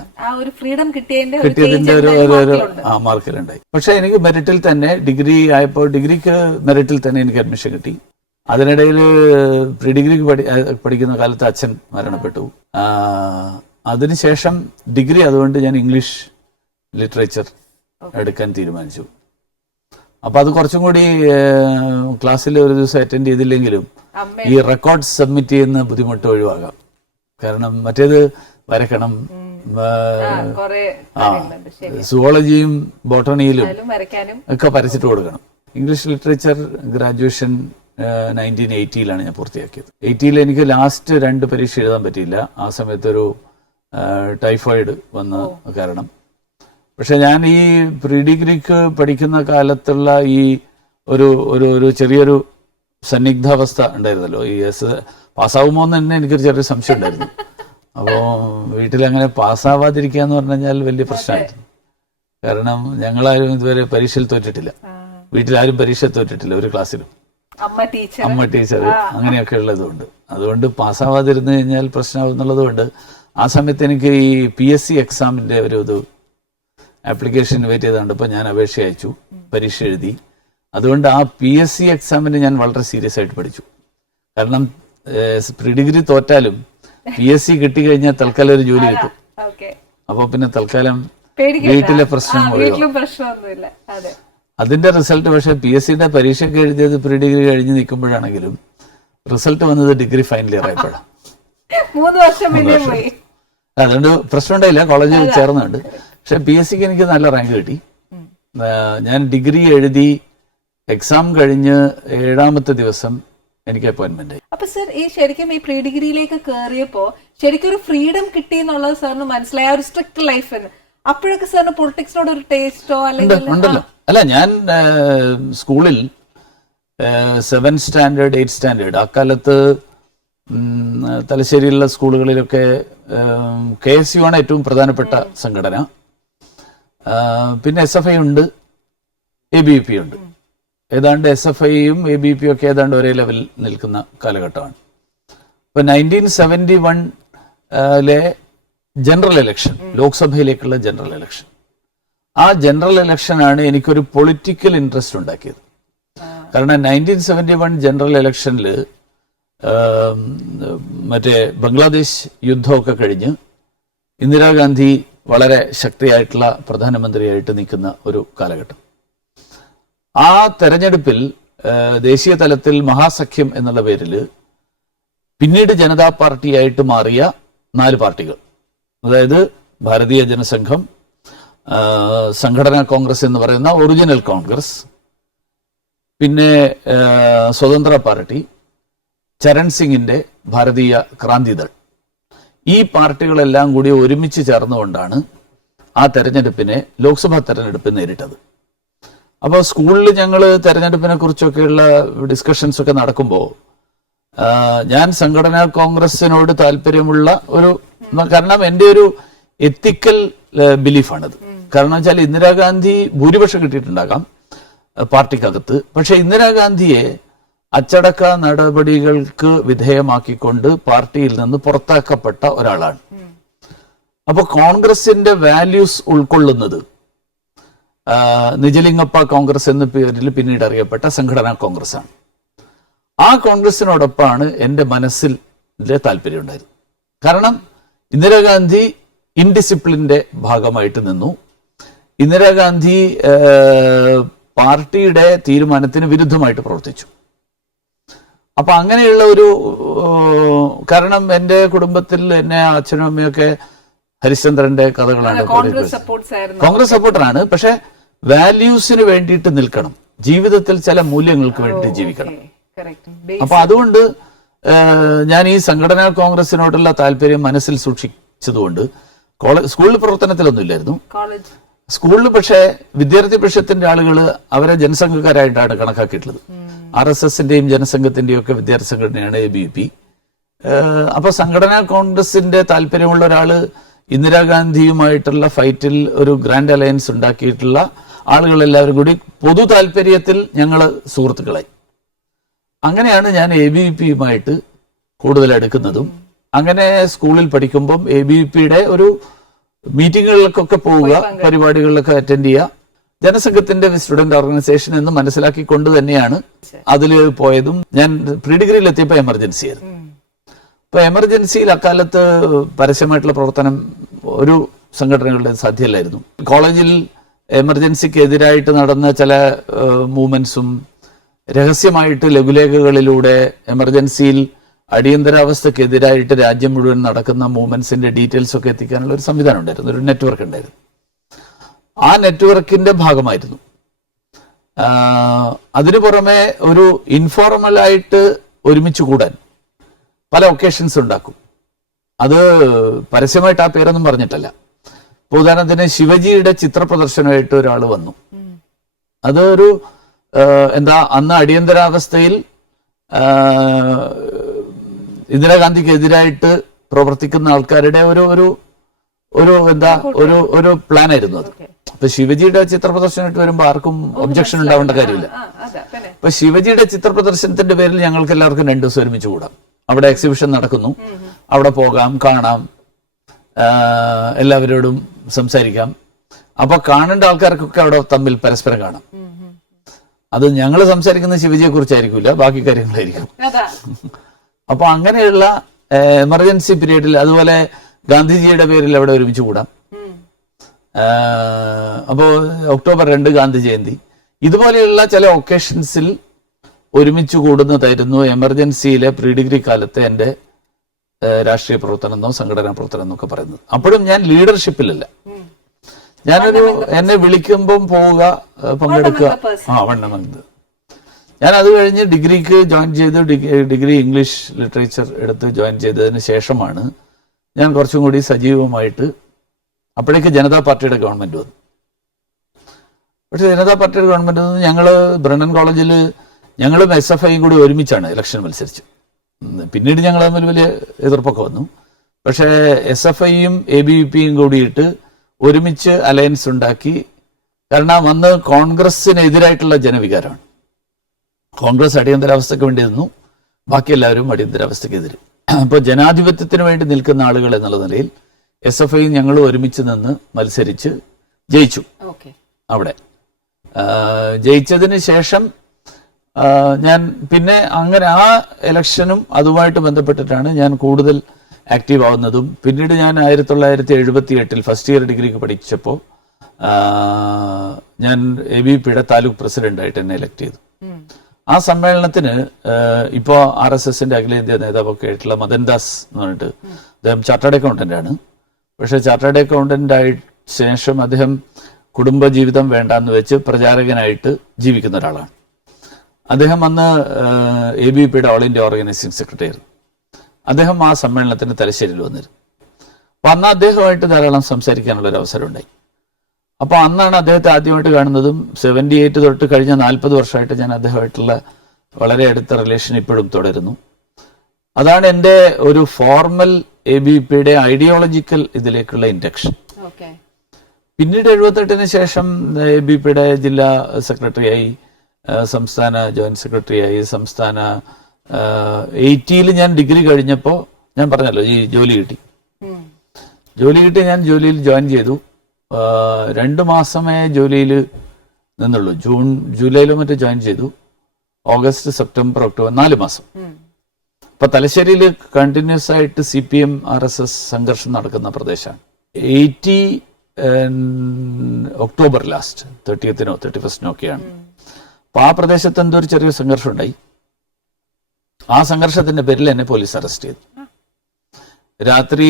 കിട്ടിയതിന്റെ ഒരു മാർക്കിലുണ്ടായി. പക്ഷെ എനിക്ക് മെറിറ്റിൽ തന്നെ ഡിഗ്രി ആയപ്പോൾ ഡിഗ്രിക്ക് മെറിറ്റിൽ തന്നെ എനിക്ക് അഡ്മിഷൻ കിട്ടി. അതിനിടയിൽ പ്രീ ഡിഗ്രിക്ക് പഠിക്കുന്ന കാലത്ത് അച്ഛൻ മരണപ്പെട്ടു. അതിനുശേഷം ഡിഗ്രി അതുകൊണ്ട് ഞാൻ ഇംഗ്ലീഷ് ലിറ്ററേച്ചർ എടുക്കാൻ തീരുമാനിച്ചു. അപ്പൊ അത് കുറച്ചും കൂടി ക്ലാസ്സിൽ ഒരു ദിവസം അറ്റൻഡ് ചെയ്തില്ലെങ്കിലും ഈ റെക്കോർഡ് സബ്മിറ്റ് ചെയ്യുന്ന ബുദ്ധിമുട്ട് ഒഴിവാകാം. കാരണം മറ്റേത് വരക്കണം, സുവോളജിയും ബോട്ടണിയിലും ഒക്കെ വരച്ചിട്ട് കൊടുക്കണം. ഇംഗ്ലീഷ് ലിറ്ററേച്ചർ ഗ്രാജുവേഷൻ 1980-ലാണ് ഞാൻ പൂർത്തിയാക്കിയത്. 80-ൽ എനിക്ക് ലാസ്റ്റ് 2 പരീക്ഷ എഴുതാൻ പറ്റിയില്ല. ആ സമയത്തൊരു ടൈഫോയിഡ് വന്ന കാരണം. പക്ഷെ ഞാൻ ഈ പ്രീ ഡിഗ്രിക്ക് പഠിക്കുന്ന കാലത്തുള്ള ഈ ഒരു ചെറിയൊരു സന്നിഗ്ധാവസ്ഥ ഉണ്ടായിരുന്നല്ലോ. ഈ പാസ്സാവുമോ എന്ന് തന്നെ എനിക്കൊരു ചെറിയ സംശയം ഉണ്ടായിരുന്നു. അപ്പോൾ വീട്ടിലങ്ങനെ പാസ്സാവാതിരിക്കുക എന്ന് പറഞ്ഞു കഴിഞ്ഞാൽ വലിയ പ്രശ്നമായിരുന്നു. കാരണം ഞങ്ങളാരും ഇതുവരെ പരീക്ഷയിൽ തോറ്റിട്ടില്ല. വീട്ടിലാരും പരീക്ഷ തോറ്റിട്ടില്ല ഒരു ക്ലാസ്സിലും. അമ്മ ടീച്ചർ അങ്ങനെയൊക്കെ ഉള്ളതുകൊണ്ട് അതുകൊണ്ട് പാസ്സാവാതിരുന്നു കഴിഞ്ഞാൽ പ്രശ്നമാവും എന്നുള്ളതുകൊണ്ട് ആ സമയത്ത് എനിക്ക് ഈ PSC എക്സാമിന്റെ ഒരു ആപ്ലിക്കേഷൻ ഇൻവൈറ്റ് ചെയ്തുകൊണ്ട് ഇപ്പോൾ ഞാൻ അപേക്ഷ അയച്ചു, പരീക്ഷ എഴുതി. അതുകൊണ്ട് ആ PSC എക്സാമിന് ഞാൻ വളരെ സീരിയസ് ആയിട്ട് പഠിച്ചു. കാരണം പ്രീ ഡിഗ്രി തോറ്റാലും PSC കിട്ടിക്കഴിഞ്ഞാൽ തൽക്കാലം ഒരു ജോലി കിട്ടും. അപ്പൊ പിന്നെ തൽക്കാലം വീട്ടിലെ പ്രശ്നമൊന്നുമില്ല. അതിന്റെ റിസൾട്ട് പക്ഷെ PSCയുടെ പരീക്ഷയൊക്കെ എഴുതിയത് പ്രീ ഡിഗ്രി കഴിഞ്ഞ് നിൽക്കുമ്പോഴാണെങ്കിലും റിസൾട്ട് വന്നത് ഡിഗ്രി ഫൈനൽ ഇയർ ആയപ്പോഴാണ്. 3 വർഷം അതുകൊണ്ട് പ്രശ്നം ഉണ്ടായില്ല, കോളേജിൽ ചേർന്നുണ്ട്. പക്ഷെ PSCക്ക് എനിക്ക് നല്ല റാങ്ക് കിട്ടി. ഞാൻ ഡിഗ്രി എഴുതി എക്സാം കഴിഞ്ഞ് 7ാമത്തെ ദിവസം എനിക്ക് അപ്പോയിന്റ്മെന്റ് ആയി. അപ്പൊ സർ ഈ ശരിക്കും ഈ പ്രീ ഡിഗ്രിയിലേക്ക് കയറിയപ്പോ ശരിക്കും ഒരു ഫ്രീഡം കിട്ടി എന്നുള്ളത് സാറിന് മനസ്സിലായ, ഒരു സ്ട്രിക്ട് ലൈഫിന് അപ്പോഴൊക്കെ സാറിന് പൊളിറ്റിക്സിനോട് ഒരു ടേസ്റ്റോ അല്ലെങ്കിൽ ഉണ്ടല്ലോ? അല്ല, ഞാൻ സ്കൂളിൽ 7th സ്റ്റാൻഡേർഡ് 8th സ്റ്റാൻഡേർഡ് ആ കാലത്ത് തലശ്ശേരിയിലുള്ള സ്കൂളുകളിലൊക്കെ KSU ആണ് ഏറ്റവും പ്രധാനപ്പെട്ട സംഘടന. പിന്നെ SFI ഉണ്ട്, ABVP ഉണ്ട്. ഏതാണ്ട് SFIയും ABVP ഒക്കെ ഏതാണ്ട് ഒരേ ലെവലിൽ നിൽക്കുന്ന കാലഘട്ടമാണ്. ഇപ്പൊ 1971 ജനറൽ ഇലക്ഷൻ, ലോക്സഭയിലേക്കുള്ള ജനറൽ ഇലക്ഷൻ, ആ ജനറൽ ഇലക്ഷനാണ് എനിക്കൊരു പൊളിറ്റിക്കൽ ഇൻട്രസ്റ്റ് ഉണ്ടാക്കിയത്. കാരണം 1971 ജനറൽ ഇലക്ഷനിൽ മറ്റേ ബംഗ്ലാദേശ് യുദ്ധമൊക്കെ കഴിഞ്ഞ് ഇന്ദിരാഗാന്ധി വളരെ ശക്തിയായിട്ടുള്ള പ്രധാനമന്ത്രിയായിട്ട് നിൽക്കുന്ന ഒരു കാലഘട്ടം. ആ തെരഞ്ഞെടുപ്പിൽ ദേശീയ തലത്തിൽ മഹാസഖ്യം എന്നുള്ള പേരിൽ പിന്നീട് ജനതാ പാർട്ടിയായിട്ട് മാറിയ 4 പാർട്ടികൾ, അതായത് ഭാരതീയ ജനസംഘം, സംഘടനാ കോൺഗ്രസ് എന്ന് പറയുന്ന ഒറിജിനൽ കോൺഗ്രസ്, പിന്നെ സ്വതന്ത്ര പാർട്ടി, ചരൺ സിംഗിന്റെ ഭാരതീയ ക്രാന്തിദൾ, ഈ പാർട്ടികളെല്ലാം കൂടി ഒരുമിച്ച് ചേർന്നുകൊണ്ടാണ് ആ തെരഞ്ഞെടുപ്പിനെ, ലോക്സഭാ തെരഞ്ഞെടുപ്പ് നേരിട്ടത്. അപ്പോൾ സ്കൂളിൽ ഞങ്ങൾ തെരഞ്ഞെടുപ്പിനെ കുറിച്ചൊക്കെയുള്ള ഡിസ്കഷൻസ് ഒക്കെ നടക്കുമ്പോൾ ഞാൻ സംഘടനാ കോൺഗ്രസിനോട് താല്പര്യമുള്ള കാരണം എൻ്റെ ഒരു എത്തിക്കൽ ബിലീഫാണത്. കാരണം വെച്ചാൽ ഇന്ദിരാഗാന്ധി ഭൂരിപക്ഷം കിട്ടിയിട്ടുണ്ടാകാം പാർട്ടിക്കകത്ത്, പക്ഷെ ഇന്ദിരാഗാന്ധിയെ അച്ചടക്ക നടപടികൾക്ക് വിധേയമാക്കിക്കൊണ്ട് പാർട്ടിയിൽ നിന്ന് പുറത്താക്കപ്പെട്ട ഒരാളാണ്. അപ്പൊ കോൺഗ്രസിന്റെ വാല്യൂസ് ഉൾക്കൊള്ളുന്നത് നിജലിംഗപ്പ കോൺഗ്രസ് എന്ന പേരിൽ പിന്നീട് അറിയപ്പെട്ട സംഘടനാ കോൺഗ്രസ് ആണ്. ആ കോൺഗ്രസിനോടൊപ്പമാണ് എൻ്റെ മനസ്സിൽ താല്പര്യം ഉണ്ടായത്. കാരണം ഇന്ദിരാഗാന്ധി ഇൻഡിസിപ്ലിന്റെ ഭാഗമായിട്ട് നിന്നു. ഇന്ദിരാഗാന്ധി പാർട്ടിയുടെ തീരുമാനത്തിന് വിരുദ്ധമായിട്ട് പ്രവർത്തിച്ചു. അപ്പൊ അങ്ങനെയുള്ള കാരണം എൻ്റെ കുടുംബത്തിൽ എന്നെ അച്ഛനും അമ്മയൊക്കെ ഹരിശ്ചന്ദ്രന്റെ കഥകളാണ്, കോൺഗ്രസ് സപ്പോർട്ടറാണ്. പക്ഷെ വാല്യൂസിന് വേണ്ടിയിട്ട് നിൽക്കണം, ജീവിതത്തിൽ ചില മൂല്യങ്ങൾക്ക് വേണ്ടി ജീവിക്കണം. അപ്പൊ അതുകൊണ്ട് ഞാൻ ഈ സംഘടനാ കോൺഗ്രസിനോടുള്ള താല്പര്യം മനസ്സിൽ സൂക്ഷിച്ചതുകൊണ്ട് സ്കൂളിൽ പ്രവർത്തനത്തിലൊന്നും ഇല്ലായിരുന്നു. സ്കൂളിൽ പക്ഷേ വിദ്യാർത്ഥി പരിഷത്തിന്റെ ആളുകൾ അവരെ ജനസംഘക്കാരായിട്ടാണ് കണക്കാക്കിയിട്ടുള്ളത്. RSSന്റെയും ജനസംഘത്തിന്റെയും ഒക്കെ വിദ്യാർത്ഥി സംഘടനയാണ് ABVP. അപ്പൊ സംഘടനാ കോൺഗ്രസിന്റെ താല്പര്യമുള്ള ഒരാള് ഇന്ദിരാഗാന്ധിയുമായിട്ടുള്ള ഫൈറ്റിൽ ഒരു ഗ്രാൻഡ് അലയൻസ് ഉണ്ടാക്കിയിട്ടുള്ള ആളുകളെല്ലാവരും കൂടി പൊതു താല്പര്യത്തിൽ ഞങ്ങൾ സുഹൃത്തുക്കളായി. അങ്ങനെയാണ് ഞാൻ ABVPയുമായിട്ട് കൂടുതൽ അടുക്കുന്നതും. അങ്ങനെ സ്കൂളിൽ പഠിക്കുമ്പം ABVPയുടെ ഒരു മീറ്റിങ്ങുകളിലേക്കൊക്കെ പോവുക, പരിപാടികളിലൊക്കെ അറ്റൻഡ് ചെയ്യുക, ജനസംഘത്തിന്റെ സ്റ്റുഡന്റ് ഓർഗനൈസേഷൻ എന്ന് മനസ്സിലാക്കിക്കൊണ്ട് തന്നെയാണ് അതിൽ പോയതും. ഞാൻ പ്രീ ഡിഗ്രിയിൽ എത്തിയപ്പോൾ എമർജൻസി ആയിരുന്നു. ഇപ്പൊ എമർജൻസിയിൽ അക്കാലത്ത് പരസ്യമായിട്ടുള്ള പ്രവർത്തനം ഒരു സംഘടനകളുടെ സാധ്യമല്ലായിരുന്നു. കോളേജിൽ എമർജൻസിക്ക് എതിരായിട്ട് നടന്ന ചില മൂവ്മെന്റ്സും രഹസ്യമായിട്ട് ലഘുലേഖകളിലൂടെ എമർജൻസിയിൽ അടിയന്തരാവസ്ഥക്കെതിരായിട്ട് രാജ്യം മുഴുവൻ നടക്കുന്ന മൂവ്മെന്റ്സിന്റെ ഡീറ്റെയിൽസ് ഒക്കെ എത്തിക്കാനുള്ള ഒരു സംവിധാനം ഉണ്ടായിരുന്നു, ഒരു നെറ്റ്വർക്ക് ഉണ്ടായിരുന്നു. ആ നെറ്റ്വർക്കിന്റെ ഭാഗമായിരുന്നു. അതിനു പുറമെ ഒരു ഇൻഫോർമലായിട്ട് ഒരുമിച്ച് കൂടാൻ പല ഒക്കേഷൻസ് ഉണ്ടാക്കും. അത് പരസ്യമായിട്ട് ആ പേരൊന്നും പറഞ്ഞിട്ടല്ല. ഇപ്പൊ ഉദാഹരണത്തിന് ശിവജിയുടെ ചിത്ര പ്രദർശനമായിട്ട് ഒരാൾ വന്നു. അതൊരു അന്ന് അടിയന്തരാവസ്ഥയിൽ ഇന്ദിരാഗാന്ധിക്കെതിരായിട്ട് പ്രവർത്തിക്കുന്ന ആൾക്കാരുടെ ഒരു പ്ലാൻ ആയിരുന്നു അത്. അപ്പൊ ശിവജിയുടെ ചിത്ര പ്രദർശനമായിട്ട് വരുമ്പോൾ ആർക്കും ഒബ്ജക്ഷൻ ഉണ്ടാവേണ്ട കാര്യമില്ല. അപ്പൊ ശിവജിയുടെ ചിത്ര പ്രദർശനത്തിന്റെ പേരിൽ ഞങ്ങൾക്ക് എല്ലാവർക്കും 2 ദിവസം ഒരുമിച്ച് കൂടാം. അവിടെ എക്സിബിഷൻ നടക്കുന്നു, അവിടെ പോകാം, കാണാം, എല്ലാവരോടും സംസാരിക്കാം. അപ്പൊ കാണേണ്ട ആൾക്കാർക്കൊക്കെ അവിടെ തമ്മിൽ പരസ്പരം കാണാം. അത് ഞങ്ങൾ സംസാരിക്കുന്ന ശിവജിയെ കുറിച്ചായിരിക്കില്ല, ബാക്കി കാര്യങ്ങളായിരിക്കും. അപ്പൊ അങ്ങനെയുള്ള എമർജൻസി പീരീഡിൽ അതുപോലെ ഗാന്ധിജിയുടെ പേരിൽ അവിടെ ഒരുമിച്ച് കൂടാം. അപ്പോ ഒക്ടോബർ 2 ഗാന്ധി ജയന്തി, ഇതുപോലെയുള്ള ചില ഒക്കേഷൻസിൽ ഒരുമിച്ച് കൂടുന്നതായിരുന്നു എമർജൻസിയിലെ പ്രീ ഡിഗ്രി കാലത്തെ എൻ്റെ രാഷ്ട്രീയ പ്രവർത്തനം എന്നോ സംഘടനാ പ്രവർത്തനം എന്നൊക്കെ പറയുന്നത്. അപ്പോഴും ഞാൻ ലീഡർഷിപ്പിലല്ല. ഞാനൊരു എന്നെ വിളിക്കുമ്പം പോവുക, പങ്കെടുക്കുക, വണ്ണമെന്നത്. ഞാൻ അത് കഴിഞ്ഞ് ഡിഗ്രിക്ക് ജോയിൻ ചെയ്ത് ഡിഗ്രി ഇംഗ്ലീഷ് ലിറ്ററേച്ചർ എടുത്ത് ജോയിൻ ചെയ്തതിന് ശേഷമാണ് ഞാൻ കുറച്ചും കൂടി സജീവമായിട്ട്, അപ്പോഴേക്ക് ജനതാ പാർട്ടിയുടെ ഗവൺമെന്റ് വന്നു. പക്ഷെ ജനതാ പാർട്ടിയുടെ ഗവൺമെന്റ് വന്ന് ഞങ്ങള് ബ്രണ്ണൻ കോളേജിൽ ഞങ്ങളും SFIയും കൂടി ഒരുമിച്ചാണ് ഇലക്ഷൻ മത്സരിച്ചു. പിന്നീട് ഞങ്ങൾ തമ്മിൽ വലിയ എതിർപ്പൊക്കെ വന്നു. പക്ഷേ SFIയും ABVPയും കൂടിയിട്ട് ഒരുമിച്ച് അലയൻസ് ഉണ്ടാക്കി. കാരണം അന്ന് കോൺഗ്രസിനെതിരായിട്ടുള്ള ജനവികാരമാണ്. കോൺഗ്രസ് അടിയന്തരാവസ്ഥയ്ക്ക് വേണ്ടി നിന്നു, ബാക്കി എല്ലാവരും അടിയന്തരാവസ്ഥയ്ക്കെതിരെ. അപ്പോൾ ജനാധിപത്യത്തിന് വേണ്ടി നിൽക്കുന്ന ആളുകൾ എന്നുള്ള നിലയിൽ SFIയും ഞങ്ങളും ഒരുമിച്ച് നിന്ന് മത്സരിച്ച് ജയിച്ചു. അവിടെ ജയിച്ചതിന് ശേഷം ഞാൻ പിന്നെ അങ്ങനെ ആ ഇലക്ഷനും അതുമായിട്ട് ബന്ധപ്പെട്ടിട്ടാണ് ഞാൻ കൂടുതൽ ആക്റ്റീവ് ആവുന്നതും. പിന്നീട് ഞാൻ 1978 ഫസ്റ്റ് ഇയർ ഡിഗ്രിക്ക് പഠിച്ചപ്പോൾ ഞാൻ ABVPയുടെ താലൂക്ക് പ്രസിഡന്റായിട്ട് എന്നെ എലക്ട് ചെയ്തു. ആ സമ്മേളനത്തിന് ഇപ്പോൾ RSSന്റെ അഖിലേന്ത്യാ നേതാവൊക്കെ ആയിട്ടുള്ള മദൻദാസ് എന്ന് പറഞ്ഞിട്ട്, അദ്ദേഹം ചാർട്ടേഡ് അക്കൗണ്ടന്റ് ആണ്. പക്ഷെ ചാർട്ടേഡ് അക്കൗണ്ടന്റ് ആയ ശേഷം അദ്ദേഹം കുടുംബജീവിതം വേണ്ടാന്ന് വെച്ച് പ്രചാരകനായിട്ട് ജീവിക്കുന്ന ഒരാളാണ്. അദ്ദേഹം അന്ന് ABVPയുടെ ഓൾ ഇന്ത്യ ഓർഗനൈസിംഗ് സെക്രട്ടറി ആയിരുന്നു. അദ്ദേഹം ആ സമ്മേളനത്തിന് തലശ്ശേരിയിൽ വന്നിരുന്നു. അപ്പൊ അന്ന് അദ്ദേഹമായിട്ട് ധാരാളം സംസാരിക്കാനുള്ള ഒരു അവസരം ഉണ്ടായി. അപ്പൊ അന്നാണ് അദ്ദേഹത്തെ ആദ്യമായിട്ട് കാണുന്നതും. 78 തൊട്ട് കഴിഞ്ഞ 40 വർഷമായിട്ട് ഞാൻ അദ്ദേഹമായിട്ടുള്ള വളരെ അടുത്ത റിലേഷൻ ഇപ്പോഴും തുടരുന്നു. അതാണ് എൻ്റെ ഒരു ഫോർമൽ ABVPയുടെ ഐഡിയോളജിക്കൽ ഇതിലേക്കുള്ള ഇൻഡക്ഷൻ. പിന്നീട് 78-ന് ശേഷം ABVPയുടെ ജില്ലാ സെക്രട്ടറിയായി, സംസ്ഥാന ജോയിന്റ് സെക്രട്ടറിയായി, സംസ്ഥാന 80-ൽ ഞാൻ ഡിഗ്രി കഴിഞ്ഞപ്പോൾ ഞാൻ പറഞ്ഞല്ലോ ഈ ജോലി കിട്ടി. ഞാൻ ജോലിയിൽ ജോയിൻ ചെയ്തു. 2 മാസമേ ജോലിയിൽ നിന്നുള്ളൂ. ജൂലൈയിലോ മറ്റോ ജോയിൻ ചെയ്തു. ഓഗസ്റ്റ്, സെപ്റ്റംബർ, ഒക്ടോബർ 4 മാസം. ഇപ്പൊ തലശ്ശേരിയിൽ കണ്ടിന്യൂസ് ആയിട്ട് CPM RSS സംഘർഷം നടക്കുന്ന പ്രദേശമാണ്. 80 ഒക്ടോബർ ലാസ്റ്റ് 30-നോ 31-നോ ഒക്കെയാണ്. അപ്പൊ ആ പ്രദേശത്ത് എന്തോ ഒരു ചെറിയ സംഘർഷം ഉണ്ടായി. ആ സംഘർഷത്തിന്റെ പേരിൽ എന്നെ പോലീസ് അറസ്റ്റ് ചെയ്തു. രാത്രി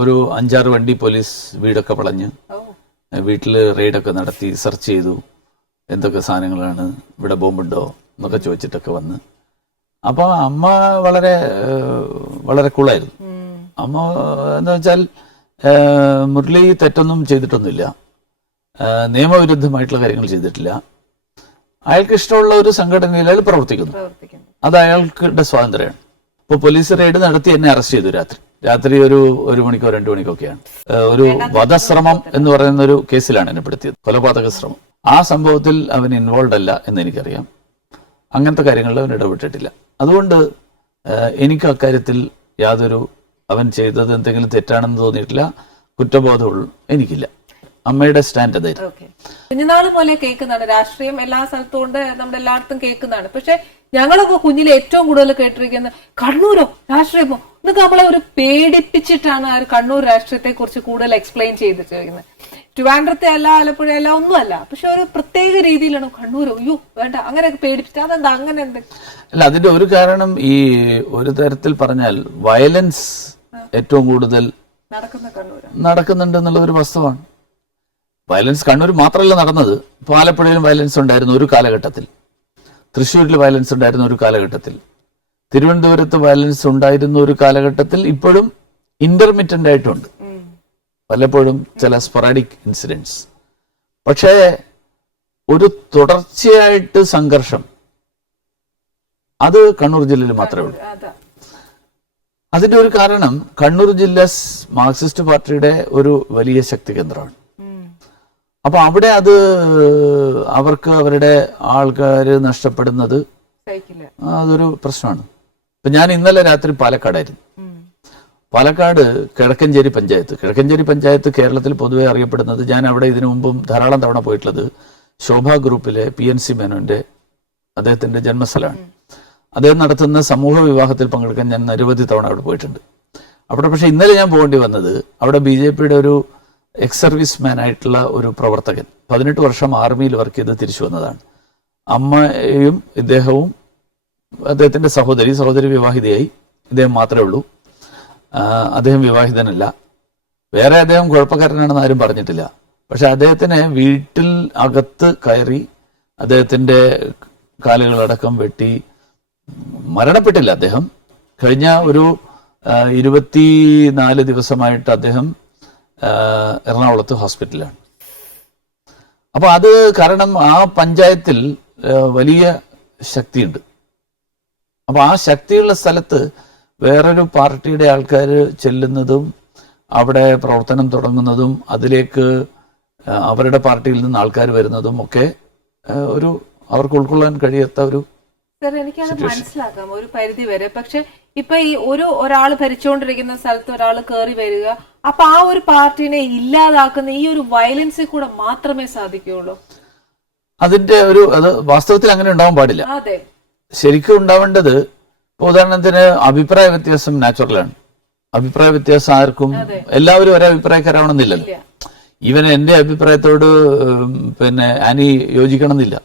ഒരു 5-6 വണ്ടി പോലീസ് വീടൊക്കെ വളഞ്ഞ് വീട്ടില് റെയ്ഡൊക്കെ നടത്തി സെർച്ച് ചെയ്തു. എന്തൊക്കെ സാധനങ്ങളാണ്, ഇവിടെ ബോംബുണ്ടോ എന്നൊക്കെ ചോദിച്ചിട്ടൊക്കെ വന്ന് അപ്പൊ അമ്മ വളരെ വളരെ കൂളായിരുന്നു. അമ്മ എന്താ വെച്ചാൽ മുരളി തെറ്റൊന്നും ചെയ്തിട്ടൊന്നുമില്ല, നിയമവിരുദ്ധമായിട്ടുള്ള കാര്യങ്ങൾ ചെയ്തിട്ടില്ല, അയാൾക്ക് ഇഷ്ടമുള്ള ഒരു സംഘടനയിൽ അയാൾ പ്രവർത്തിക്കുന്നു, അത് അയാൾക്കുടെ സ്വാതന്ത്ര്യമാണ്. ഇപ്പൊ പോലീസ് റെയ്ഡ് നടത്തി എന്നെ അറസ്റ്റ് ചെയ്തു രാത്രി ഒരു 1 മണിക്കോ 2 മണിക്കൊക്കെയാണ്. ഒരു വധശ്രമം എന്ന് പറയുന്ന ഒരു കേസിലാണ് എന്നെ പെടുത്തിയത്, കൊലപാതക ശ്രമം. ആ സംഭവത്തിൽ അവൻ ഇൻവോൾവ് അല്ല എന്ന് എനിക്കറിയാം. അങ്ങനത്തെ കാര്യങ്ങളിൽ അവൻ ഇടപെട്ടിട്ടില്ല. അതുകൊണ്ട് എനിക്ക് അക്കാര്യത്തിൽ യാതൊരു അവൻ ചെയ്തത് എന്തെങ്കിലും തെറ്റാണെന്ന് തോന്നിയിട്ടില്ല, കുറ്റബോധമുള്ളൂ എനിക്കില്ല. അമ്മയുടെ സ്റ്റാൻഡ് അതായിരുന്നു. കുഞ്ഞുനാള് പോലെ കേൾക്കുന്നതാണ് രാഷ്ട്രീയം, എല്ലാ സ്ഥലത്തും ഉണ്ട്, നമ്മുടെ എല്ലായിടത്തും കേൾക്കുന്നതാണ്. പക്ഷെ ഞങ്ങളൊക്കെ കുഞ്ഞിലെ ഏറ്റവും കൂടുതൽ കേട്ടിരിക്കുന്നത് കണ്ണൂരോ രാഷ്ട്രീയമോ എന്നൊക്കെ നമ്മളെ ഒരു പേടിപ്പിച്ചിട്ടാണ് ആ ഒരു കണ്ണൂർ രാഷ്ട്രീയത്തെ കുറിച്ച് കൂടുതൽ എക്സ്പ്ലെയിൻ ചെയ്തിരിക്കുന്നത്. ട്രിവാൻഡ്രത്തെ അല്ല, ആലപ്പുഴ അല്ല, ഒന്നുമല്ല, പക്ഷെ ഒരു പ്രത്യേക രീതിയിലാണ് കണ്ണൂരോ അയ്യോ വേണ്ട അങ്ങനെയൊക്കെ പേടിപ്പിച്ചിട്ട്. അതെന്താ അങ്ങനെ? അല്ല, അതിന്റെ ഒരു കാരണം ഈ ഒരു തരത്തിൽ പറഞ്ഞാൽ വയലൻസ് ഏറ്റവും കൂടുതൽ നടക്കുന്നുണ്ട് എന്നുള്ള ഒരു വസ്തുവാണ്. വയലൻസ് കണ്ണൂർ മാത്രമല്ല നടന്നത്, ഇപ്പോൾ ആലപ്പുഴയിലും വയലൻസ് ഉണ്ടായിരുന്നു ഒരു കാലഘട്ടത്തിൽ, തൃശ്ശൂരിൽ വയലൻസ് ഉണ്ടായിരുന്ന ഒരു കാലഘട്ടത്തിൽ, തിരുവനന്തപുരത്ത് വയലൻസ് ഉണ്ടായിരുന്ന ഒരു കാലഘട്ടത്തിൽ, ഇപ്പോഴും ഇന്റർമിറ്റന്റ് ആയിട്ടുണ്ട് പലപ്പോഴും ചില സ്പൊറാഡിക് ഇൻസിഡൻസ്. പക്ഷേ ഒരു തുടർച്ചയായിട്ട് സംഘർഷം അത് കണ്ണൂർ ജില്ലയിൽ മാത്രമേ ഉള്ളൂ. അതിന്റെ ഒരു കാരണം കണ്ണൂർ ജില്ല മാർക്സിസ്റ്റ് പാർട്ടിയുടെ ഒരു വലിയ ശക്തി കേന്ദ്രമാണ്. അപ്പൊ അവിടെ അത് അവർക്ക് അവരുടെ ആൾക്കാർ നഷ്ടപ്പെടുന്നത് അതൊരു പ്രശ്നമാണ്. ഇപ്പൊ ഞാൻ ഇന്നലെ രാത്രി പാലക്കാടായിരുന്നു. പാലക്കാട് കിഴക്കഞ്ചേരി പഞ്ചായത്ത് കേരളത്തിൽ പൊതുവെ അറിയപ്പെടുന്നത്, ഞാൻ അവിടെ ഇതിനു മുമ്പും ധാരാളം തവണ പോയിട്ടുള്ളത്, ശോഭ ഗ്രൂപ്പിലെ PNC മേനോന്റെ അദ്ദേഹത്തിന്റെ ജന്മസ്ഥലമാണ്. അദ്ദേഹം നടത്തുന്ന സമൂഹ വിവാഹത്തിൽ പങ്കെടുക്കാൻ ഞാൻ നിരവധി തവണ അവിടെ പോയിട്ടുണ്ട്. അവിടെ പക്ഷെ ഇന്നലെ ഞാൻ പോകേണ്ടി വന്നത്, അവിടെ BJPയുടെ ഒരു എക്സ് സർവീസ് മാൻ ആയിട്ടുള്ള ഒരു പ്രവർത്തകൻ 18 വർഷം ആർമിയിൽ വർക്ക് ചെയ്ത് തിരിച്ചു വന്നതാണ്. അമ്മയും ഇദ്ദേഹവും അദ്ദേഹത്തിന്റെ സഹോദരി വിവാഹിതയായി, ഇദ്ദേഹം മാത്രമേ ഉള്ളൂ. അദ്ദേഹം വിവാഹിതനല്ല. വേറെ അദ്ദേഹം കുഴപ്പക്കാരനാണെന്ന് ആരും പറഞ്ഞിട്ടില്ല. പക്ഷെ അദ്ദേഹത്തിന് വീട്ടിൽ അകത്ത് കയറി അദ്ദേഹത്തിന്റെ കാലുകളടക്കം വെട്ടി മരണപ്പെട്ടില്ല. അദ്ദേഹം കഴിഞ്ഞ ഒരു 24 ദിവസമായിട്ട് അദ്ദേഹം എറണാകുളത്ത് ഹോസ്പിറ്റലാണ്. അപ്പൊ അത് കാരണം ആ പഞ്ചായത്തിൽ വലിയ ശക്തിയുണ്ട്. അപ്പൊ ആ ശക്തിയുള്ള സ്ഥലത്ത് വേറൊരു പാർട്ടിയുടെ ആൾക്കാർ ചെല്ലുന്നതും അവിടെ പ്രവർത്തനം തുടങ്ങുന്നതും അതിലേക്ക് അവരുടെ പാർട്ടിയിൽ നിന്ന് ആൾക്കാർ വരുന്നതും ഒക്കെ ഒരു അവർക്ക് ഉൾക്കൊള്ളാൻ കഴിയാത്ത ഒരു. സർ, എനിക്കത് മനസ്സിലാക്കാം ഒരു പരിധി വരെ. പക്ഷെ ഇപ്പൊ ഈ ഒരാൾ ഭരിച്ചുകൊണ്ടിരിക്കുന്ന സ്ഥലത്ത് ഒരാൾ കയറി വരിക, അപ്പൊ ആ ഒരു പാർട്ടിനെ ഇല്ലാതാക്കുന്ന ഈ ഒരു വയലൻസിൽ കൂടെ മാത്രമേ സാധിക്കുകയുള്ളൂ. അത് വാസ്തവത്തിൽ അങ്ങനെ ഉണ്ടാവാൻ പാടില്ല. അതെ, ശരിക്കും ഉണ്ടാവേണ്ടത്, ഉദാഹരണത്തിന് അഭിപ്രായ വ്യത്യാസം നാച്ചുറലാണ്. അഭിപ്രായ വ്യത്യാസം ആർക്കും, എല്ലാവരും ഒരേ അഭിപ്രായക്കാരാവണമെന്നില്ലല്ലോ. ഈവൻ എന്റെ അഭിപ്രായത്തോട് ആനി യോജിക്കണമെന്നില്ല.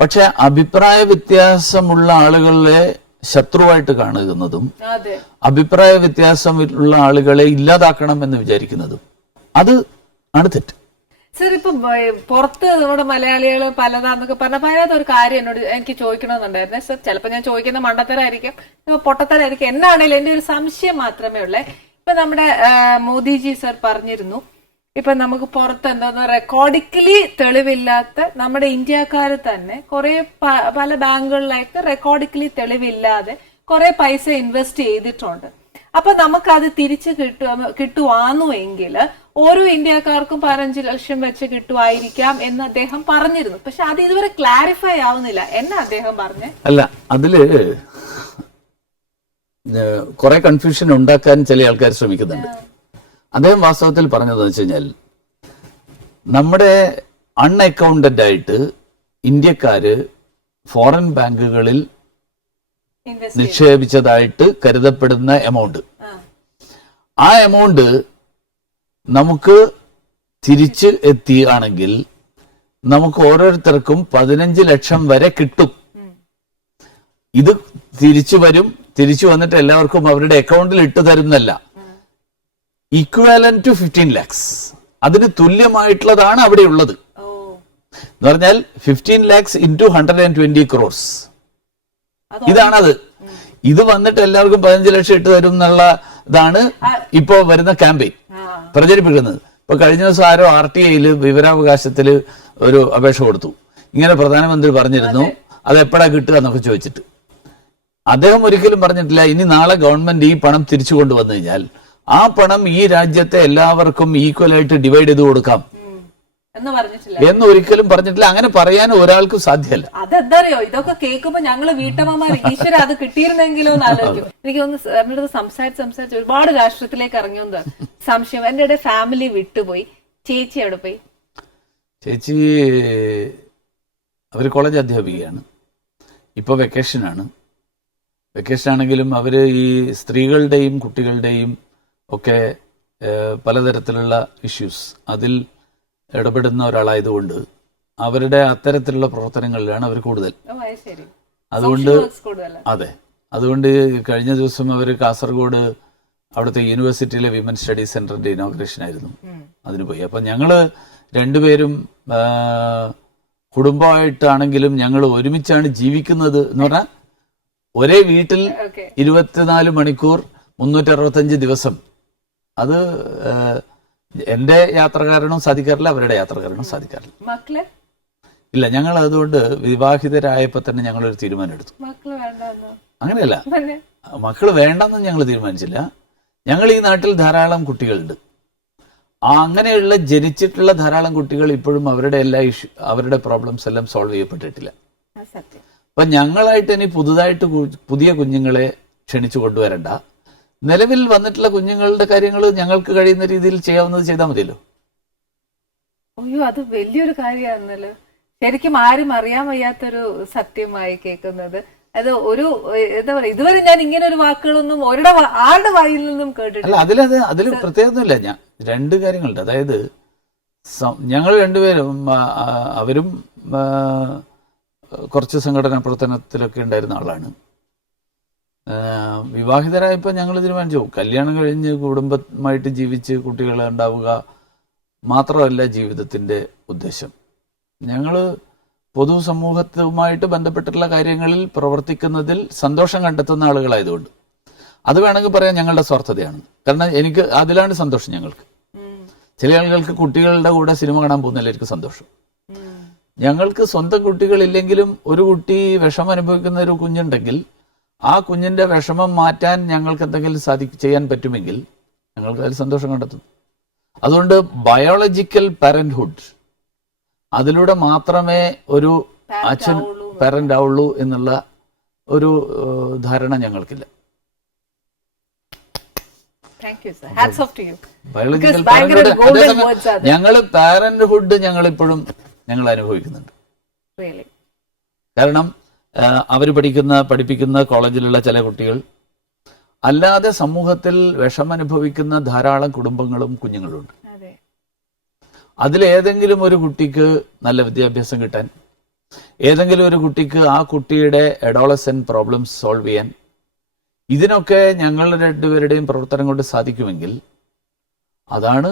പക്ഷെ അഭിപ്രായ വ്യത്യാസമുള്ള ആളുകളെ ശത്രുവായിട്ട് കാണുന്നതും അഭിപ്രായ വ്യത്യാസമുള്ള ആളുകളെ ഇല്ലാതാക്കണം എന്ന് വിചാരിക്കുന്നതും അത് ആണ് തെറ്റ്. സർ, ഇപ്പൊ പുറത്ത് നമ്മുടെ മലയാളികൾ പലതാന്നൊക്കെ പറഞ്ഞപ്പോ അതിനകത്ത് ഒരു കാര്യം എന്നോട് എനിക്ക് ചോദിക്കണമെന്നുണ്ടായിരുന്നേ. സർ, ചിലപ്പോ ഞാൻ ചോദിക്കുന്ന മണ്ടത്തരായിരിക്കും, പൊട്ടത്തരായിരിക്കും, എന്നാണേലും എന്റെ ഒരു സംശയം മാത്രമേ ഉള്ളേ. ഇപ്പൊ നമ്മുടെ മോദിജി സർ പറഞ്ഞിരുന്നു, ഇപ്പൊ നമുക്ക് പുറത്ത് എന്താ റെക്കോർഡിക്കലി തെളിവില്ലാത്ത നമ്മുടെ ഇന്ത്യക്കാർ തന്നെ കുറെ പല ബാങ്കുകളിലേക്ക് റെക്കോർഡിക്കലി തെളിവില്ലാതെ കുറെ പൈസ ഇൻവെസ്റ്റ് ചെയ്തിട്ടുണ്ട്. അപ്പൊ നമുക്കത് തിരിച്ച് കിട്ടുവാന്നുവെങ്കിൽ ഓരോ ഇന്ത്യക്കാർക്കും 15 ലക്ഷം വെച്ച് കിട്ടുമായിരിക്കാം എന്ന് അദ്ദേഹം പറഞ്ഞിരുന്നു. പക്ഷെ അത് ഇതുവരെ ക്ലാരിഫൈ ആവുന്നില്ല. എന്നാ അദ്ദേഹം പറഞ്ഞേ? അല്ല, അതില് കുറെ കൺഫ്യൂഷൻ ഉണ്ടാക്കാൻ ചില ആൾക്കാർ ശ്രമിക്കുന്നുണ്ട്. അദ്ദേഹം വാസ്തവത്തിൽ പറഞ്ഞതെന്ന് വെച്ച് കഴിഞ്ഞാൽ, നമ്മുടെ അൺഅക്കൗണ്ടഡ് ആയിട്ട് ഇന്ത്യക്കാര് ഫോറിൻ ബാങ്കുകളിൽ നിക്ഷേപിച്ചതായിട്ട് കരുതപ്പെടുന്ന എമൗണ്ട്, ആ എമൗണ്ട് നമുക്ക് തിരിച്ച് എത്തിയാണെങ്കിൽ നമുക്ക് ഓരോരുത്തർക്കും 15 ലക്ഷം വരെ കിട്ടും. ഇത് തിരിച്ചു വരും, തിരിച്ചു വന്നിട്ട് എല്ലാവർക്കും അവരുടെ അക്കൗണ്ടിൽ ഇട്ടു തരുന്നല്ല, ഈക്വാലന്റ് ടു 15 lakhs, അതിന് തുല്യമായിട്ടുള്ളതാണ് അവിടെ ഉള്ളത്. എന്ന് പറഞ്ഞാൽ 15 lakhs into 120 crores. ഇതാണത്. ഇത് വന്നിട്ട് എല്ലാവർക്കും 15 ലക്ഷം ഇട്ട് തരും എന്നുള്ള ഇതാണ് ഇപ്പോ വരുന്ന ക്യാമ്പയിൻ പ്രചരിപ്പിക്കുന്നത്. ഇപ്പൊ കഴിഞ്ഞ ദിവസം ആരോ RTIയിൽ വിവരാവകാശത്തില് ഒരു അപേക്ഷ കൊടുത്തു. ഇങ്ങനെ പ്രധാനമന്ത്രി പറഞ്ഞിരുന്നു അത് എപ്പോഴാ കിട്ടുക എന്നൊക്കെ ചോദിച്ചിട്ട്. അദ്ദേഹം ഒരിക്കലും പറഞ്ഞിട്ടില്ല ഇനി നാളെ ഗവൺമെന്റ് ഈ പണം തിരിച്ചു കൊണ്ടുവന്നു കഴിഞ്ഞാൽ ആ പണം ഈ രാജ്യത്തെ എല്ലാവർക്കും ഈക്വലായിട്ട് ഡിവൈഡ് ചെയ്ത് കൊടുക്കാം എന്ന് ഒരിക്കലും പറഞ്ഞിട്ടില്ല. അങ്ങനെ പറയാൻ ഒരാൾക്കും സാധ്യമല്ല. അതെന്തറിയോ, ഇതൊക്കെ കേൾക്കുമ്പോ ഞങ്ങള് വീട്ടമ്മമാർ ഈശ്വര അത് കിട്ടിയിരുന്നെങ്കിലോ എന്ന് ആലോചിക്കും. എനിക്ക് തോന്നുന്നു നമ്മുടെ സംസാരിച്ച് ഒരുപാട് രാഷ്ട്രീയത്തിലേക്ക് ഇറങ്ങിയത് സംശയം. എന്റെ ഫാമിലി വിട്ടുപോയി. ചേച്ചി എവിടെ പോയി? ചേച്ചി അവര് കോളേജ് അധ്യാപികയാണ്. ഇപ്പൊ വെക്കേഷനാണ്. വെക്കേഷൻ ആണെങ്കിലും അവര് ഈ സ്ത്രീകളുടെയും കുട്ടികളുടെയും ഒക്കെ പലതരത്തിലുള്ള ഇഷ്യൂസ് അതിൽ ഇടപെടുന്ന ഒരാളായതുകൊണ്ട് അവരുടെ അത്തരത്തിലുള്ള പ്രവർത്തനങ്ങളിലാണ് അവർ കൂടുതൽ. അതുകൊണ്ട് അതുകൊണ്ട് കഴിഞ്ഞ ദിവസം അവർ കാസർഗോഡ് അവിടുത്തെ യൂണിവേഴ്സിറ്റിയിലെ വിമൻ സ്റ്റഡീസ് സെന്ററിന്റെ ഇനോഗ്രേഷൻ ആയിരുന്നു. അതിന് പോയി. അപ്പൊ ഞങ്ങള് രണ്ടുപേരും കുടുംബമായിട്ടാണെങ്കിലും ഞങ്ങൾ ഒരുമിച്ചാണ് ജീവിക്കുന്നത് എന്ന് പറഞ്ഞാൽ ഒരേ വീട്ടിൽ 24 മണിക്കൂർ 365 ദിവസം. അത് എന്റെ യാത്ര കാരണം സാധിക്കാറില്ല, അവരുടെ യാത്ര കാരണം സാധിക്കാറില്ല. ഇല്ല, ഞങ്ങൾ അതുകൊണ്ട് വിവാഹിതരായപ്പോ തന്നെ ഞങ്ങളൊരു തീരുമാനം എടുത്തു. അങ്ങനെയല്ല, മക്കള് വേണ്ടെന്ന് ഞങ്ങൾ തീരുമാനിച്ചില്ല. ഞങ്ങൾ ഈ നാട്ടിൽ ധാരാളം കുട്ടികളുണ്ട്. അങ്ങനെയുള്ള ജനിച്ചിട്ടുള്ള ധാരാളം കുട്ടികൾ ഇപ്പോഴും അവരുടെ എല്ലാ അവരുടെ പ്രോബ്ലംസ് എല്ലാം സോൾവ് ചെയ്യപ്പെട്ടിട്ടില്ല. അപ്പൊ ഞങ്ങളായിട്ട് ഇനി പുതിയ കുഞ്ഞുങ്ങളെ ക്ഷണിച്ചു കൊണ്ടുവരണ്ട. നിലവിൽ വന്നിട്ടുള്ള കുഞ്ഞുങ്ങളുടെ കാര്യങ്ങൾ ഞങ്ങൾക്ക് കഴിയുന്ന രീതിയിൽ ചെയ്യാവുന്നത് ചെയ്താൽ മതിയല്ലോ. അയ്യോ, അത് വലിയൊരു കാര്യമാണല്ലോ. ശരിക്കും ആരും അറിയാൻ വയ്യാത്തൊരു സത്യമായി കേൾക്കുന്നത്. അത് ഒരു എന്താ പറയാ, ഇതുവരെ ഞാൻ ഇങ്ങനെ ഒരു വാക്കുകളൊന്നും ആരുടെ വായിൽ നിന്നും കേട്ടിട്ടില്ല. അതിൽ പ്രത്യേകമൊന്നുമില്ല. ഞാൻ രണ്ട് കാര്യങ്ങളുണ്ട്. അതായത് ഞങ്ങൾ രണ്ടുപേരും അവരും കുറച്ച് സംഘടനാ പ്രവർത്തനത്തിലൊക്കെ ഉണ്ടായിരുന്ന ആളാണ്. വിവാഹിതരായപ്പോൾ ഞങ്ങൾ തീരുമാനിച്ചു കല്യാണം കഴിഞ്ഞ് കുടുംബമായിട്ട് ജീവിച്ച് കുട്ടികളെ ഉണ്ടാവുക മാത്രമല്ല ജീവിതത്തിന്റെ ഉദ്ദേശം. ഞങ്ങൾ പൊതുസമൂഹത്തുമായിട്ട് ബന്ധപ്പെട്ടിട്ടുള്ള കാര്യങ്ങളിൽ പ്രവർത്തിക്കുന്നതിൽ സന്തോഷം കണ്ടെത്തുന്ന ആളുകളായതുകൊണ്ട് അത് വേണമെങ്കിൽ പറയാൻ ഞങ്ങളുടെ സ്വാർത്ഥതയാണ്. കാരണം എനിക്ക് അതിലാണ് സന്തോഷം. ഞങ്ങൾക്ക് ചില ആളുകൾക്ക് കുട്ടികളുടെ കൂടെ സിനിമ കാണാൻ പോകുന്നതിലായിരിക്കും സന്തോഷം. ഞങ്ങൾക്ക് സ്വന്തം കുട്ടികളില്ലെങ്കിലും ഒരു കുട്ടി വിഷമം അനുഭവിക്കുന്ന ഒരു കുഞ്ഞുണ്ടെങ്കിൽ ആ കുഞ്ഞിന്റെ വിഷമം മാറ്റാൻ ഞങ്ങൾക്ക് എന്തെങ്കിലും ചെയ്യാൻ പറ്റുമെങ്കിൽ ഞങ്ങൾക്ക് അതിൽ സന്തോഷം കണ്ടെത്തും. അതുകൊണ്ട് ബയോളജിക്കൽ പാരന്റ്ഹുഡ് അതിലൂടെ മാത്രമേ ഒരു അച്ഛൻ പാരന്റ് ആവുള്ളൂ എന്നുള്ള ഒരു ധാരണ ഞങ്ങൾക്കില്ല. ബയോളജിക്കൽ ഞങ്ങള് പാരന്റ്ഹുഡ് ഞങ്ങളിപ്പോഴും ഞങ്ങൾ അനുഭവിക്കുന്നുണ്ട്. കാരണം അവർ പഠിപ്പിക്കുന്ന കോളേജിലുള്ള ചില കുട്ടികൾ അല്ലാതെ സമൂഹത്തിൽ വിഷമനുഭവിക്കുന്ന ധാരാളം കുടുംബങ്ങളും കുഞ്ഞുങ്ങളുണ്ട്. അതിലേതെങ്കിലും ഒരു കുട്ടിക്ക് നല്ല വിദ്യാഭ്യാസം കിട്ടാൻ, ഏതെങ്കിലും ഒരു കുട്ടിക്ക് ആ കുട്ടിയുടെ അഡോളസെന്റ് പ്രോബ്ലംസ് സോൾവ് ചെയ്യാൻ, ഇതിനൊക്കെ ഞങ്ങൾ രണ്ടുപേരുടെയും പ്രവർത്തനം കൊണ്ട് സാധിക്കുമെങ്കിൽ അതാണ്.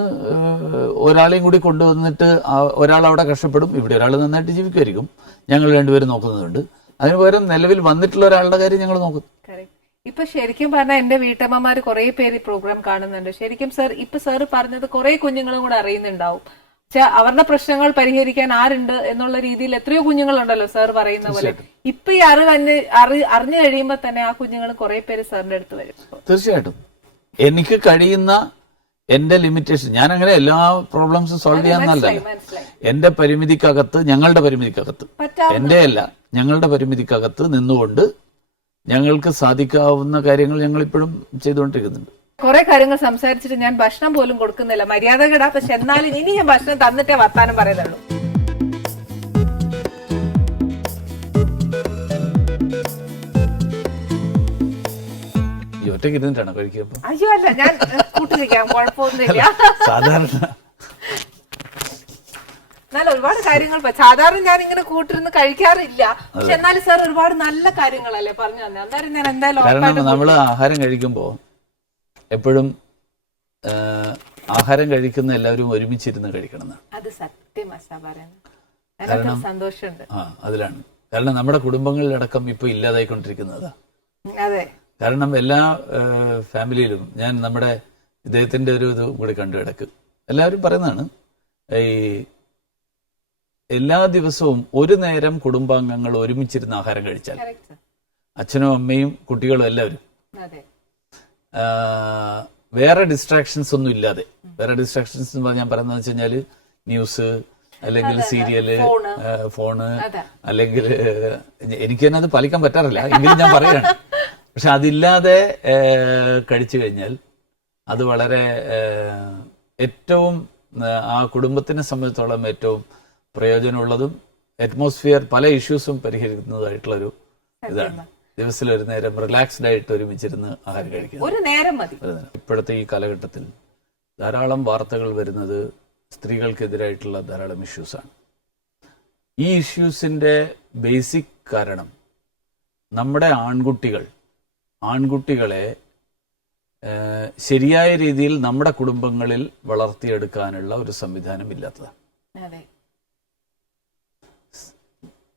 ഒരാളെയും കൂടി കൊണ്ടുവന്നിട്ട് ഒരാൾ അവിടെ കഷ്ടപ്പെടും, ഇവിടെ ഒരാൾ നന്നായിട്ട് ജീവിക്കുമായിരിക്കും. ഞങ്ങൾ രണ്ടുപേരും നോക്കുന്നുണ്ട്. അതിന് പകരം നിലവിൽ വന്നിട്ടുള്ള ഒരാളുടെ കാര്യം ഞങ്ങൾ നോക്കും. ഇപ്പൊ ശരിക്കും പറഞ്ഞാൽ എന്റെ വീട്ടമ്മമാര് കുറെ പേര് പ്രോഗ്രാം കാണുന്നുണ്ട്. ശരിക്കും സാർ പറഞ്ഞത് കുറെ കുഞ്ഞുങ്ങളും കൂടെ അറിയുന്നുണ്ടാവും. അവരുടെ പ്രശ്നങ്ങൾ പരിഹരിക്കാൻ ആരുണ്ട് എന്നുള്ള രീതിയിൽ എത്രയോ കുഞ്ഞുങ്ങളുണ്ടല്ലോ സാർ പറയുന്ന പോലെ. ഇപ്പൊ ഈ അറിഞ്ഞു കഴിയുമ്പോ തന്നെ ആ കുഞ്ഞുങ്ങൾ കുറെ പേര് സാറിന്റെ അടുത്ത് വരും. തീർച്ചയായിട്ടും എനിക്ക് കഴിയുന്ന എന്റെ ലിമിറ്റേഷൻ, ഞാൻ അങ്ങനെ എല്ലാ പ്രോബ്ലംസും സോൾവ് ചെയ്യാന്നല്ല. എന്റെ പരിമിതിക്കകത്ത്, ഞങ്ങളുടെ പരിമിതിക്കകത്ത്, എന്റെ അല്ല ഞങ്ങളുടെ പരിമിതിക്കകത്ത് നിന്നുകൊണ്ട് ഞങ്ങൾക്ക് സാധിക്കാവുന്ന കാര്യങ്ങൾ ഞങ്ങൾ ഇപ്പോഴും ചെയ്തുകൊണ്ടിരിക്കുന്നുണ്ട്. കുറെ കാര്യങ്ങൾ സംസാരിച്ചിട്ട് ഞാൻ ഭക്ഷണം പോലും കൊടുക്കുന്നില്ല, മര്യാദകേടാ. പക്ഷെ എന്നാലും ഇനി ഞാൻ ഭക്ഷണം തന്നിട്ടേ വർത്താനം പറയുന്നുള്ളൂ. ഒറ്റയ്ക്ക് ഇരുന്നിട്ടാണ് കഴിക്കുമ്പോ? അയ്യോ അല്ല, ഞാൻ കൂട്ടിരിക്കാം, കുഴപ്പമൊന്നുമില്ല. സാധാരണ എന്നാലും ഒരുപാട് കാര്യങ്ങൾ സാധാരണ ഞാൻ ഇങ്ങനെ കൂട്ടിരുന്ന് കഴിക്കാറില്ല. പക്ഷെ എന്നാലും സാർ ഒരുപാട് നല്ല കാര്യങ്ങളല്ലേ പറഞ്ഞു തന്നെ. എന്തായാലും ഞാൻ എന്തായാലും നമ്മൾ ആഹാരം കഴിക്കുമ്പോ എപ്പോഴും ആഹാരം കഴിക്കുന്ന എല്ലാവരും ഒരുമിച്ചിരുന്ന് കഴിക്കണം. അത് സത്യം പറയുന്നത്. സന്തോഷമുണ്ട് അതിലാണ്. കാരണം നമ്മുടെ കുടുംബങ്ങളിലടക്കം ഇപ്പൊ ഇല്ലാതായിക്കൊണ്ടിരിക്കുന്നതാ. അതെ, കാരണം എല്ലാ ഫാമിലിയിലും ഞാൻ നമ്മുടെ ഇദ്ദേഹത്തിന്റെ ഒരു ഇത് കൂടി കണ്ടു കിടക്ക് എല്ലാവരും പറയുന്നതാണ്, ഈ എല്ലാ ദിവസവും ഒരു നേരം കുടുംബാംഗങ്ങൾ ഒരുമിച്ചിരുന്ന് ആഹാരം കഴിച്ചാൽ correct. അച്ഛനും അമ്മയും കുട്ടികളും എല്ലാവരും അതെ, വേറെ ഡിസ്ട്രാക്ഷൻസ് ഒന്നും ഇല്ലാതെ, വേറെ ഡിസ്ട്രാക്ഷൻസ് ഞാൻ പറയുന്നത് വെച്ച് കഴിഞ്ഞാല് ന്യൂസ് അല്ലെങ്കിൽ സീരിയല്, ഫോണ്, അതെ. അല്ലെങ്കിൽ എനിക്ക് തന്നെ അത് പാലിക്കാൻ പറ്റാറില്ല എങ്കിലും ഞാൻ പറയാണ്. പക്ഷെ അതില്ലാതെ കഴിച്ചു കഴിഞ്ഞാൽ അത് വളരെ ഏറ്റവും ആ കുടുംബത്തിനെ സംബന്ധിച്ചോളം ഏറ്റവും പ്രയോജനമുള്ളതും അറ്റ്മോസ്ഫിയർ പല ഇഷ്യൂസും പരിഹരിക്കുന്നതായിട്ടുള്ളൊരു ഇതാണ്. ദിവസത്തിൽ ഒരു നേരം റിലാക്സ്ഡ് ആയിട്ട് ഒരുമിച്ചിരുന്ന് ആഹാരം കഴിക്കുന്നത് ഒരു നേരം മതി. ഇപ്പോഴത്തെ ഈ കാലഘട്ടത്തിൽ ധാരാളം വാർത്തകൾ വരുന്നത് സ്ത്രീകൾക്കെതിരായിട്ടുള്ള ധാരാളം ഇഷ്യൂസാണ്. ഈ ഇഷ്യൂസിന്റെ ബേസിക് കാരണം നമ്മുടെ ആൺകുട്ടികളെ ശരിയായ രീതിയിൽ നമ്മുടെ കുടുംബങ്ങളിൽ വളർത്തിയെടുക്കാനുള്ള ഒരു സംവിധാനം ഇല്ലാത്തതാണ്. അതെ,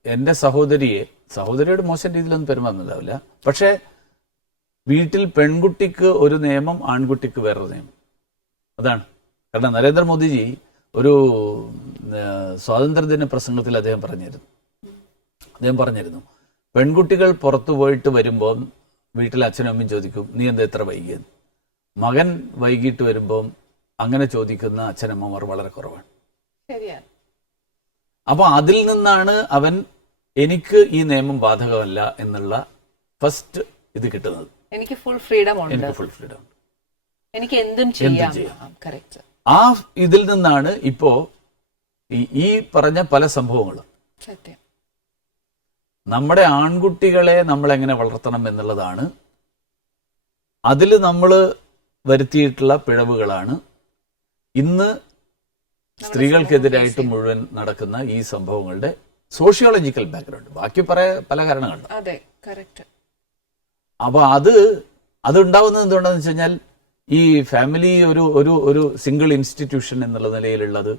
എന്റെ സഹോദരിയോട് മോശം രീതിയിലൊന്നും പെരുമാറുന്നതാവില്ല. പക്ഷെ വീട്ടിൽ പെൺകുട്ടിക്ക് ഒരു നിയമം, ആൺകുട്ടിക്ക് വേറൊരു നിയമം. അതാണ് കാരണം നരേന്ദ്രമോദിജി ഒരു സ്വാതന്ത്ര്യദിന പ്രസംഗത്തിൽ അദ്ദേഹം പറഞ്ഞിരുന്നു പെൺകുട്ടികൾ പുറത്തു പോയിട്ട് വരുമ്പോൾ വീട്ടിലെ അച്ഛനും അമ്മയും ചോദിക്കും, നീ എന്താ എത്ര വൈകിയെന്ന്. മകൻ വൈകിട്ട് വരുമ്പോൾ അങ്ങനെ ചോദിക്കുന്ന അച്ഛനമ്മമാർ വളരെ കുറവാണ്. ശരിയാണ്. അപ്പൊ അതിൽ നിന്നാണ് അവൻ എനിക്ക് ഈ നിയമം ബാധകമല്ല എന്നുള്ള ഫസ്റ്റ് ഇത് കിട്ടുന്നത്. എനിക്ക് ഫുൾ ഫ്രീഡം ഉണ്ട്, എനിക്ക് എന്തും ചെയ്യാം. ആ ഇതിൽ നിന്നാണ് ഇപ്പോ ഈ പറഞ്ഞ പല സംഭവങ്ങളും. സത്യം. നമ്മുടെ ആൺകുട്ടികളെ നമ്മൾ എങ്ങനെ വളർത്തണം എന്നുള്ളതാണ്. അതിൽ നമ്മൾ വരുത്തിയിട്ടുള്ള പിഴവുകളാണ് ഇന്ന് സ്ത്രീകൾക്കെതിരായിട്ട് മുഴുവൻ നടക്കുന്ന ഈ സംഭവങ്ങളുടെ സോഷ്യോളജിക്കൽ ബാക്ക്ഗ്രൗണ്ട്. ബാക്കി പല കാരണങ്ങളുണ്ട്. അതെ, കറക്റ്റ്. അപ്പൊ അത് ഉണ്ടാവുന്നത് എന്തുകൊണ്ടാന്ന് വെച്ച് കഴിഞ്ഞാൽ ഈ ഫാമിലി ഒരു സിംഗിൾ ഇൻസ്റ്റിറ്റ്യൂഷൻ എന്നുള്ള നിലയിലുള്ളത്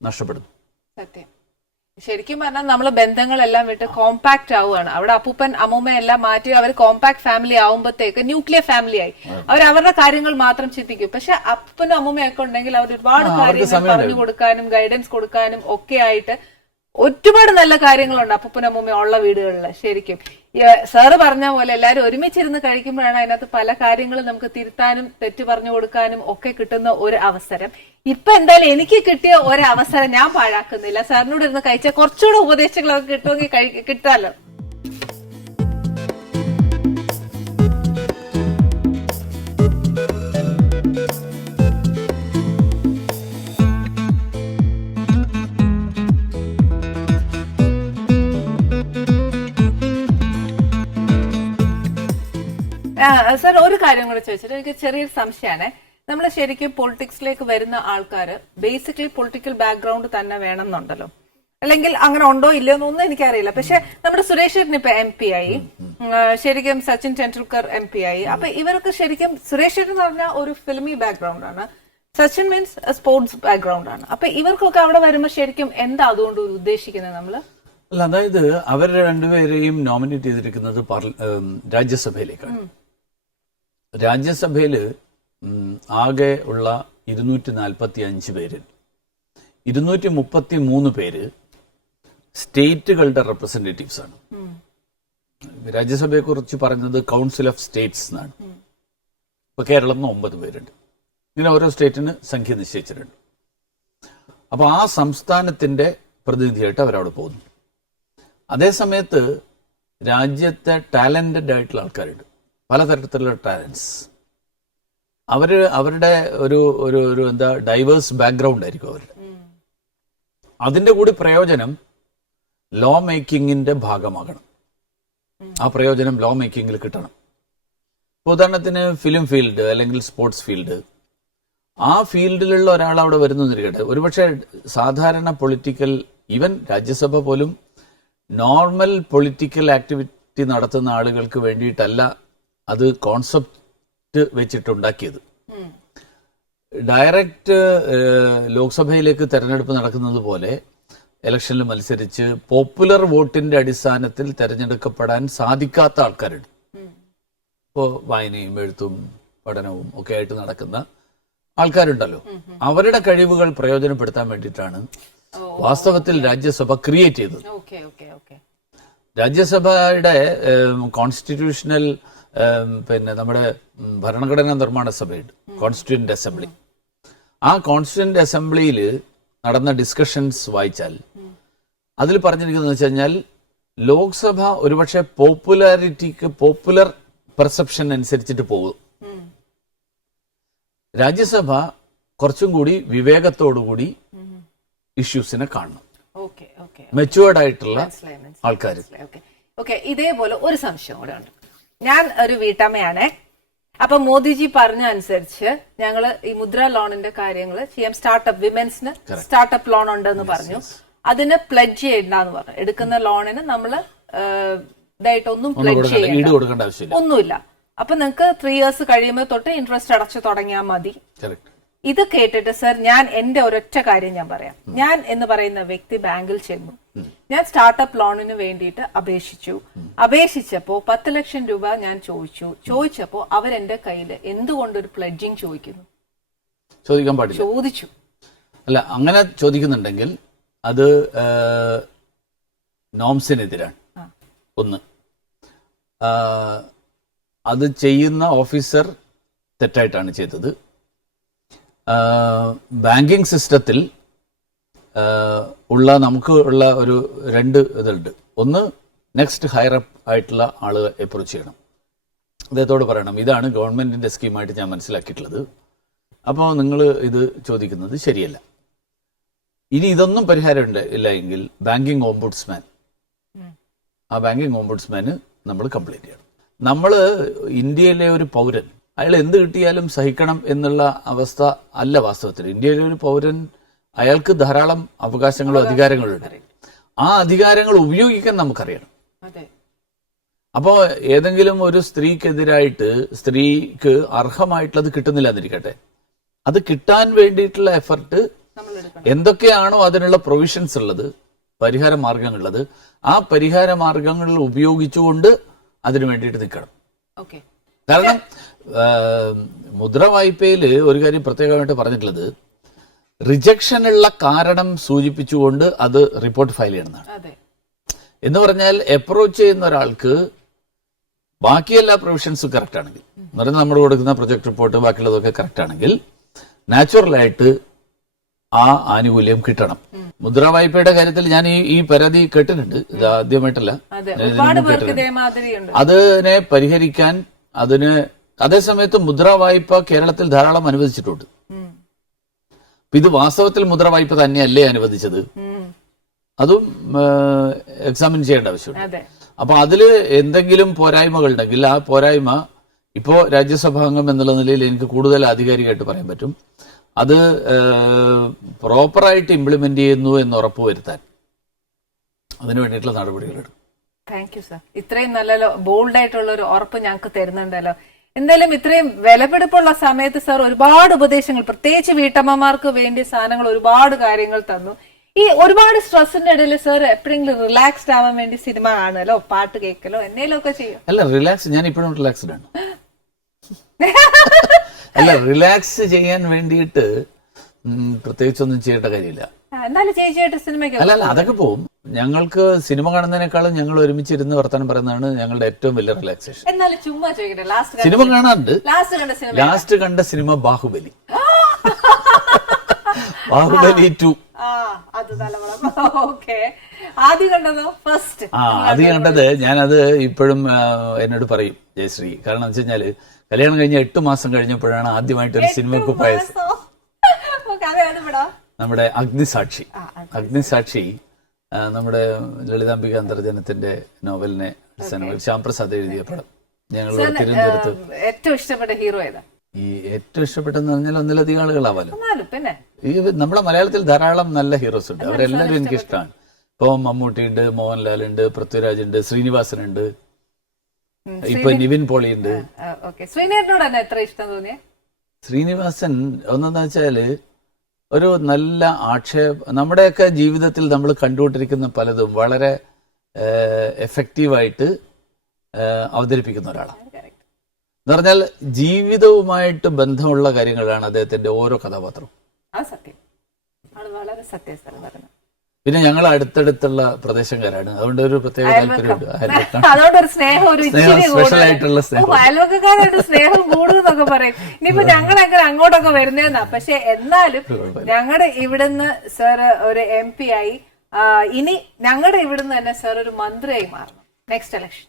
നഷ്ടപ്പെടുന്നു. സത്യം. ശരിക്കും പറഞ്ഞാൽ നമ്മള് ബന്ധങ്ങളെല്ലാം വിട്ട് കോമ്പാക്ട് ആവുകയാണ്. അവിടെ അപ്പൂപ്പൻ അമ്മൂമ്മയെല്ലാം മാറ്റി അവർ കോമ്പാക്ട് ഫാമിലി ആവുമ്പോഴത്തേക്ക് ന്യൂക്ലിയർ ഫാമിലി ആയി. അവരുടെ കാര്യങ്ങൾ മാത്രം ചിന്തിക്കും. പക്ഷെ അപ്പനും അമ്മൂമ്മയൊക്കെ ഉണ്ടെങ്കിൽ അവർ ഒരുപാട് കാര്യങ്ങൾ പറഞ്ഞു കൊടുക്കാനും ഗൈഡൻസ് കൊടുക്കാനും ഒക്കെ ആയിട്ട് ഒരുപാട് നല്ല കാര്യങ്ങളുണ്ട് അപ്പൂപ്പനും അമ്മൂമ്മ ഉള്ള വീടുകളിൽ. ശരിക്കും സാറ് പറഞ്ഞ പോലെ എല്ലാവരും ഒരുമിച്ചിരുന്ന് കഴിക്കുമ്പോഴാണ് അതിനകത്ത് പല കാര്യങ്ങളും നമുക്ക് തിരുത്താനും തെറ്റ് പറഞ്ഞു കൊടുക്കാനും ഒക്കെ കിട്ടുന്ന ഒരു അവസരം. ഇപ്പൊ എന്തായാലും എനിക്ക് കിട്ടിയ ഒരു അവസരം ഞാൻ പാഴാക്കുന്നില്ല. സാറിനോട് ഇരുന്ന് കഴിച്ചാൽ കുറച്ചുകൂടെ ഉപദേശങ്ങളൊക്കെ കിട്ടുമെങ്കിൽ കിട്ടാലോ. സാർ ഒരു കാര്യം കൂടെ ചോദിച്ചിട്ട് എനിക്ക് ചെറിയൊരു സംശയമാണ്. നമ്മൾ ശരിക്കും പൊളിറ്റിക്സിലേക്ക് വരുന്ന ആൾക്കാര് ബേസിക്കലി പൊളിറ്റിക്കൽ ബാക്ക്ഗ്രൗണ്ട് തന്നെ വേണം എന്നുണ്ടല്ലോ, അല്ലെങ്കിൽ അങ്ങനെ ഉണ്ടോ ഇല്ലയോ എന്നൊന്നും എനിക്കറിയില്ല. പക്ഷെ നമ്മുടെ സുരേഷ് ചേട്ടൻ ഇപ്പൊ MP ആയി, ശരിക്കും സച്ചിൻ ടെണ്ടുൽക്കർ MP ആയി. അപ്പൊ ഇവർക്ക് ശരിക്കും സുരേഷ് ചേട്ടൻ എന്ന് പറഞ്ഞാൽ ഒരു ഫിലിമി ബാക്ക്ഗ്രൗണ്ട് ആണ്, സച്ചിൻ മീൻസ് സ്പോർട്സ് ബാക്ക്ഗ്രൗണ്ട് ആണ്. അപ്പൊ ഇവർക്കൊക്കെ അവിടെ വരുമ്പോൾ ശരിക്കും എന്താ അതുകൊണ്ട് ഉദ്ദേശിക്കുന്നത് നമ്മള്? അല്ല, അതായത് അവരെ രണ്ടുപേരെയും നോമിനേറ്റ് ചെയ്തിരിക്കുന്നത് രാജ്യസഭയിലേക്കാണ്. രാജ്യസഭയിൽ ആകെ ഉള്ള 245 പേരിൽ 233 പേര് സ്റ്റേറ്റുകളുടെ റെപ്രസെന്റേറ്റീവ്സ് ആണ്. രാജ്യസഭയെ കുറിച്ച് പറയുന്നത് കൗൺസിൽ ഓഫ് സ്റ്റേറ്റ്സ് എന്നാണ്. ഇപ്പൊ കേരളം 9 പേരുണ്ട്. ഇങ്ങനെ ഓരോ സ്റ്റേറ്റിന് സംഖ്യ നിശ്ചയിച്ചിട്ടുണ്ട്. അപ്പൊ ആ സംസ്ഥാനത്തിന്റെ പ്രതിനിധിയായിട്ട് അവരവിടെ പോകുന്നു. അതേസമയത്ത് രാജ്യത്തെ ടാലന്റഡ് ആയിട്ടുള്ള ആൾക്കാരുണ്ട്, പലതരത്തിലുള്ള ടാലൻസ്. അവരുടെ ഒരു എന്താ ഡൈവേഴ്സ് ബാക്ക്ഗ്രൗണ്ട് ആയിരിക്കും അവരുടെ. അതിന്റെ കൂടി പ്രയോജനം ലോ മേക്കിങ്ങിന്റെ ഭാഗമാകണം. ആ പ്രയോജനം ലോ മേക്കിങ്ങിൽ കിട്ടണം. ഉദാഹരണത്തിന് ഫിലിം ഫീൽഡ് അല്ലെങ്കിൽ സ്പോർട്സ് ഫീൽഡ്, ആ ഫീൽഡിലുള്ള ഒരാൾ അവിടെ വരുന്നിരിക്കട്ടെ, ഒരുപക്ഷെ സാധാരണ പൊളിറ്റിക്കൽ, ഈവൻ രാജ്യസഭ പോലും നോർമൽ പൊളിറ്റിക്കൽ ആക്ടിവിറ്റി നടത്തുന്ന ആളുകൾക്ക് വേണ്ടിയിട്ടല്ല അത് കോൺസെപ്റ്റ് വെച്ചിട്ടുണ്ടാക്കിയത്. ഡയറക്റ്റ് ലോക്സഭയിലേക്ക് തെരഞ്ഞെടുപ്പ് നടക്കുന്നത് പോലെ ഇലക്ഷനിൽ മത്സരിച്ച് പോപ്പുലർ വോട്ടിന്റെ അടിസ്ഥാനത്തിൽ തെരഞ്ഞെടുക്കപ്പെടാൻ സാധിക്കാത്ത ആൾക്കാരുണ്ട്. ഇപ്പോൾ വായനയും എഴുത്തും പഠനവും ഒക്കെ ആയിട്ട് നടക്കുന്ന ആൾക്കാരുണ്ടല്ലോ, അവരുടെ കഴിവുകൾ പ്രയോജനപ്പെടുത്താൻ വേണ്ടിയിട്ടാണ് വാസ്തവത്തിൽ രാജ്യസഭ ക്രിയേറ്റ് ചെയ്തത്. രാജ്യസഭയുടെ കോൺസ്റ്റിറ്റ്യൂഷണൽ പിന്നെ നമ്മുടെ ഭരണഘടനാ നിർമ്മാണ സഭയുണ്ട്, കോൺസ്റ്റിറ്റ്യൂന്റ് അസംബ്ലി. ആ കോൺസ്റ്റിറ്റ്യൂന്റ് അസംബ്ലിയിൽ നടന്ന ഡിസ്കഷൻസ് വായിച്ചാൽ അതിൽ പറഞ്ഞിരിക്കുന്നത് വെച്ച് കഴിഞ്ഞാൽ ലോക്സഭ ഒരുപക്ഷെ പോപ്പുലർ പെർസെപ്ഷൻ അനുസരിച്ചിട്ട് പോകും. രാജ്യസഭ കുറച്ചും കൂടി വിവേകത്തോടുകൂടി ഇഷ്യൂസിനെ കാണണം, മെച്ചുവേർഡ് ആയിട്ടുള്ള ആൾക്കാർ. ഇതേപോലെ ഒരു സംശയം കൂടെ ഉണ്ട്. ഞാൻ ഒരു വീട്ടമ്മയാണേ. അപ്പൊ മോദിജി പറഞ്ഞ അനുസരിച്ച് ഞങ്ങള് ഈ മുദ്ര ലോണിന്റെ കാര്യങ്ങൾ ചെയ്യാം. സ്റ്റാർട്ടപ്പ് വിമൻസിന് സ്റ്റാർട്ടപ്പ് ലോൺ ഉണ്ടെന്ന് പറഞ്ഞു. അതിന് പ്ലഡ്ജ് ചെയ്യണ്ടെന്ന് പറഞ്ഞു. എടുക്കുന്ന ലോണിന് നമ്മള് ഇതായിട്ടൊന്നും പ്ലഡ്ജ് ചെയ്യണ്ട, ഒന്നുമില്ല. അപ്പൊ നിങ്ങൾക്ക് 3 years കഴിയുമ്പോൾ തൊട്ട് ഇൻട്രസ്റ്റ് അടച്ചു തുടങ്ങിയാൽ മതി. ഇത് കേട്ടിട്ട് സർ, ഞാൻ എന്റെ ഒരൊറ്റ കാര്യം ഞാൻ പറയാം. ഞാൻ എന്ന് പറയുന്ന വ്യക്തി ബാങ്കിൽ ചെന്നു. ഞാൻ സ്റ്റാർട്ടപ്പ് ലോണിന് വേണ്ടിയിട്ട് അപേക്ഷിച്ചപ്പോ 10 ലക്ഷം രൂപ ഞാൻ ചോദിച്ചപ്പോ അവരെന്റെ കയ്യിൽ എന്തുകൊണ്ടൊരു പ്ലഡ്ജിങ് ചോദിക്കാൻ പാടില്ല ചോദിച്ചു. അല്ല, അങ്ങനെ ചോദിക്കുന്നുണ്ടെങ്കിൽ അത് നോംസിനെതിരാണ്. ഒന്ന്, അത് ചെയ്യുന്ന ഓഫീസർ തെറ്റായിട്ടാണ് ചെയ്തത്. ബാങ്കിങ് സിസ്റ്റത്തിൽ നമുക്ക് ഉള്ള ഒരു 2 ഇതുണ്ട്. ഒന്ന്, നെക്സ്റ്റ് ഹയർ അപ്പ് ആയിട്ടുള്ള ആള് അപ്രോച്ച് ചെയ്യണം, അദ്ദേഹത്തോട് പറയണം ഇതാണ് ഗവൺമെന്റിന്റെ സ്കീമായിട്ട് ഞാൻ മനസ്സിലാക്കിയിട്ടുള്ളത്, അപ്പോൾ നിങ്ങൾ ഇത് ചോദിക്കുന്നത് ശരിയല്ല. ഇനി ഇതൊന്നും പരിഹാരം ഇല്ല എങ്കിൽ ബാങ്കിങ് ഓംബുഡ്സ്മാൻ, ആ ബാങ്കിങ് ഓംബുഡ്സ്മാന് നമ്മൾ കംപ്ലൈന്റ് ചെയ്യണം. നമ്മൾ ഇന്ത്യയിലെ ഒരു പൗരൻ, അയാൾ എന്ത് കിട്ടിയാലും സഹിക്കണം എന്നുള്ള അവസ്ഥ അല്ല വാസ്തവത്തിൽ. ഇന്ത്യയിലെ ഒരു പൗരൻ, അയാൾക്ക് ധാരാളം അവകാശങ്ങളും അധികാരങ്ങളും ഉണ്ട്. ആ അധികാരങ്ങൾ ഉപയോഗിക്കാൻ നമുക്കറിയണം. അപ്പോ ഏതെങ്കിലും ഒരു സ്ത്രീക്കെതിരായിട്ട് സ്ത്രീക്ക് അർഹമായിട്ടുള്ളത് കിട്ടുന്നില്ല എന്നിരിക്കട്ടെ, അത് കിട്ടാൻ വേണ്ടിയിട്ടുള്ള എഫർട്ട് എന്തൊക്കെയാണോ അതിനുള്ള പ്രൊവിഷൻസ് ഉള്ളത്, പരിഹാര മാർഗങ്ങളുള്ളത്, ആ പരിഹാര മാർഗങ്ങൾ ഉപയോഗിച്ചുകൊണ്ട് അതിനു വേണ്ടിയിട്ട് നിൽക്കണം. കാരണം മുദ്ര വായ്പയിൽ ഒരു കാര്യം പ്രത്യേകമായിട്ട് പറഞ്ഞിട്ടുള്ളത്, റിജക്ഷനുള്ള കാരണം സൂചിപ്പിച്ചുകൊണ്ട് അത് റിപ്പോർട്ട് ഫയൽ ചെയ്യണമെന്നാണ്. എന്ന് പറഞ്ഞാൽ അപ്രോച്ച് ചെയ്യുന്ന ഒരാൾക്ക് ബാക്കി എല്ലാ പ്രൊവിഷൻസും കറക്റ്റ് ആണെങ്കിൽ, എന്ന് പറഞ്ഞാൽ നമ്മൾ കൊടുക്കുന്ന പ്രൊജക്ട് റിപ്പോർട്ട് ബാക്കിയുള്ളതൊക്കെ കറക്റ്റ് ആണെങ്കിൽ നാച്ചുറലായിട്ട് ആ ആനുകൂല്യം കിട്ടണം. മുദ്രാ വായ്പയുടെ കാര്യത്തിൽ ഞാൻ ഈ പരാതി കേട്ടിട്ടുണ്ട്, ഇത് ആദ്യമായിട്ടല്ല. അതിനെ പരിഹരിക്കാൻ അതേസമയത്ത് മുദ്രാ വായ്പ കേരളത്തിൽ ധാരാളം അനുവദിച്ചിട്ടുണ്ട്. ഇത് വാസ്തവത്തിൽ മുദ്രാ വായ്പ തന്നെയല്ലേ അനുവദിച്ചത്, അതും എക്സാമിൻ ചെയ്യേണ്ട ആവശ്യമുണ്ട്. അപ്പൊ അതില് എന്തെങ്കിലും പോരായ്മകൾ ഉണ്ടെങ്കിൽ ആ പോരായ്മ ഇപ്പോ രാജ്യസഭാംഗം എന്നുള്ള നിലയിൽ എനിക്ക് കൂടുതൽ ആധികാരികമായിട്ട് പറയാൻ പറ്റും. അത് പ്രോപ്പറായിട്ട് ഇംപ്ലിമെന്റ് ചെയ്യുന്നു എന്ന് ഉറപ്പുവരുത്താൻ അതിനു വേണ്ടിയിട്ടുള്ള നടപടികളെടുക്കും. Thank you sir. ഇത്രയും നല്ല ബോൾഡ് ആയിട്ടുള്ള ഒരു ഉറപ്പ് ഞങ്ങൾക്ക് തരുന്നുണ്ടല്ലോ. എന്തായാലും ഇത്രയും വിലപിടിപ്പുള്ള സമയത്ത് സാർ ഒരുപാട് ഉപദേശങ്ങൾ, പ്രത്യേകിച്ച് വീട്ടമ്മമാർക്ക് വേണ്ടിയ സാധനങ്ങൾ, ഒരുപാട് കാര്യങ്ങൾ തന്നു. ഈ ഒരുപാട് സ്ട്രെസ്സിന്റെ ഇടയിൽ സാർ എപ്പോഴെങ്കിലും റിലാക്സ്ഡ് ആവാൻ വേണ്ടി സിനിമ കാണുമല്ലോ, പാട്ട് കേൾക്കലോ, എന്തെങ്കിലും ഒക്കെ ചെയ്യും? അല്ല, റിലാക്സ്, ഞാൻ ഇപ്പോഴും റിലാക്സ്ഡ് ആണ്. അല്ല, റിലാക്സ് ചെയ്യാൻ വേണ്ടിയിട്ട് പ്രത്യേകിച്ചൊന്നും ചെയ്യേണ്ട കാര്യമില്ല. അല്ല, അതൊക്കെ പോവും. ഞങ്ങൾക്ക് സിനിമ കാണുന്നതിനേക്കാളും ഞങ്ങൾ ഒരുമിച്ചിരുന്ന് വർത്തമാനം പറയുന്നതാണ് ഞങ്ങളുടെ ഏറ്റവും വലിയ റിലാക്സേഷൻ. സിനിമ കാണാറുണ്ട്. ലാസ്റ്റ് കണ്ട സിനിമ ബാഹുബലി. ബാഹുബലി 2. ആദ്യം കണ്ടത് ഞാനത് ഇപ്പോഴും എന്നോട് പറയും ജയശ്രീ. കാരണം വെച്ച് കഴിഞ്ഞാല് കല്യാണം കഴിഞ്ഞ 8 മാസം കഴിഞ്ഞപ്പോഴാണ് ആദ്യമായിട്ട് ഒരു സിനിമക്ക് പോയത്. നമ്മുടെ അഗ്നിസാക്ഷി നമ്മുടെ ലളിതാംബിക അന്തർജനത്തിന്റെ നോവലിനെ ശ്യാംപ്രസാദ് എഴുതിയ പടം. ഞങ്ങൾ തിരുവനന്തപുരത്ത് ഏറ്റവും ഇഷ്ടപ്പെട്ട ഹീറോ ഏതാ? ഈ ഏറ്റവും ഇഷ്ടപ്പെട്ടെന്ന് പറഞ്ഞാൽ ഒന്നിലധികം ആളുകളാവാലോ. ഈ നമ്മുടെ മലയാളത്തിൽ ധാരാളം നല്ല ഹീറോസ് ഉണ്ട്, അവരെല്ലാവരും എനിക്ക് ഇഷ്ടമാണ്. ഇപ്പൊ മമ്മൂട്ടി ഉണ്ട്, മോഹൻലാൽ ഉണ്ട്, പൃഥ്വിരാജ് ഉണ്ട്, ശ്രീനിവാസൻ ഉണ്ട്, ഇപ്പൊ നിവിൻ പോളി ഉണ്ട്. ശ്രീനിവാസനോട് എത്ര ഇഷ്ടം തോന്നിയ? ശ്രീനിവാസൻ ഒന്നെന്ന് വെച്ചാല് ഒരു നല്ല നമ്മുടെയൊക്കെ ജീവിതത്തിൽ നമ്മൾ കണ്ടുകൊണ്ടിരിക്കുന്ന പലതും വളരെ എഫക്റ്റീവായിട്ട് അവതരിപ്പിക്കുന്ന ഒരാളാണ്. എന്ന് പറഞ്ഞാൽ ജീവിതവുമായിട്ട് ബന്ധമുള്ള കാര്യങ്ങളാണ് അദ്ദേഹത്തിന്റെ ഓരോ കഥാപാത്രവും. വളരെ സത്യം. പിന്നെ ഞങ്ങൾ അടുത്തടുത്തുള്ള പ്രദേശക്കാരാണ്, അതുകൊണ്ട് ഒരു പ്രത്യേക താല്പര്യമുണ്ട്. അതുകൊണ്ട് ഒരു സ്നേഹം, ഒരു സ്പെഷ്യൽ ആയിട്ടുള്ള സ്നേഹം, അയൽവക്കക്കാരായിട്ട് സ്നേഹം കൂടുന്നൊക്കെ പറയും. ഇനിയിപ്പോ ഞങ്ങളൊക്കെ അങ്ങോട്ടൊക്കെ വരുന്നതെന്നാ. പക്ഷെ എന്നാലും ഞങ്ങളുടെ ഇവിടുന്ന് സാർ ഒരു MP ആയി, ഇനി ഞങ്ങളുടെ ഇവിടുന്ന് തന്നെ സാർ ഒരു മന്ത്രിയായി മാറണം നെക്സ്റ്റ് ഇലക്ഷൻ.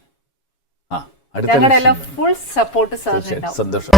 ഞങ്ങളുടെ എല്ലാം ഫുൾ സപ്പോർട്ട് സാറിനുണ്ടാവും. സന്തോഷം.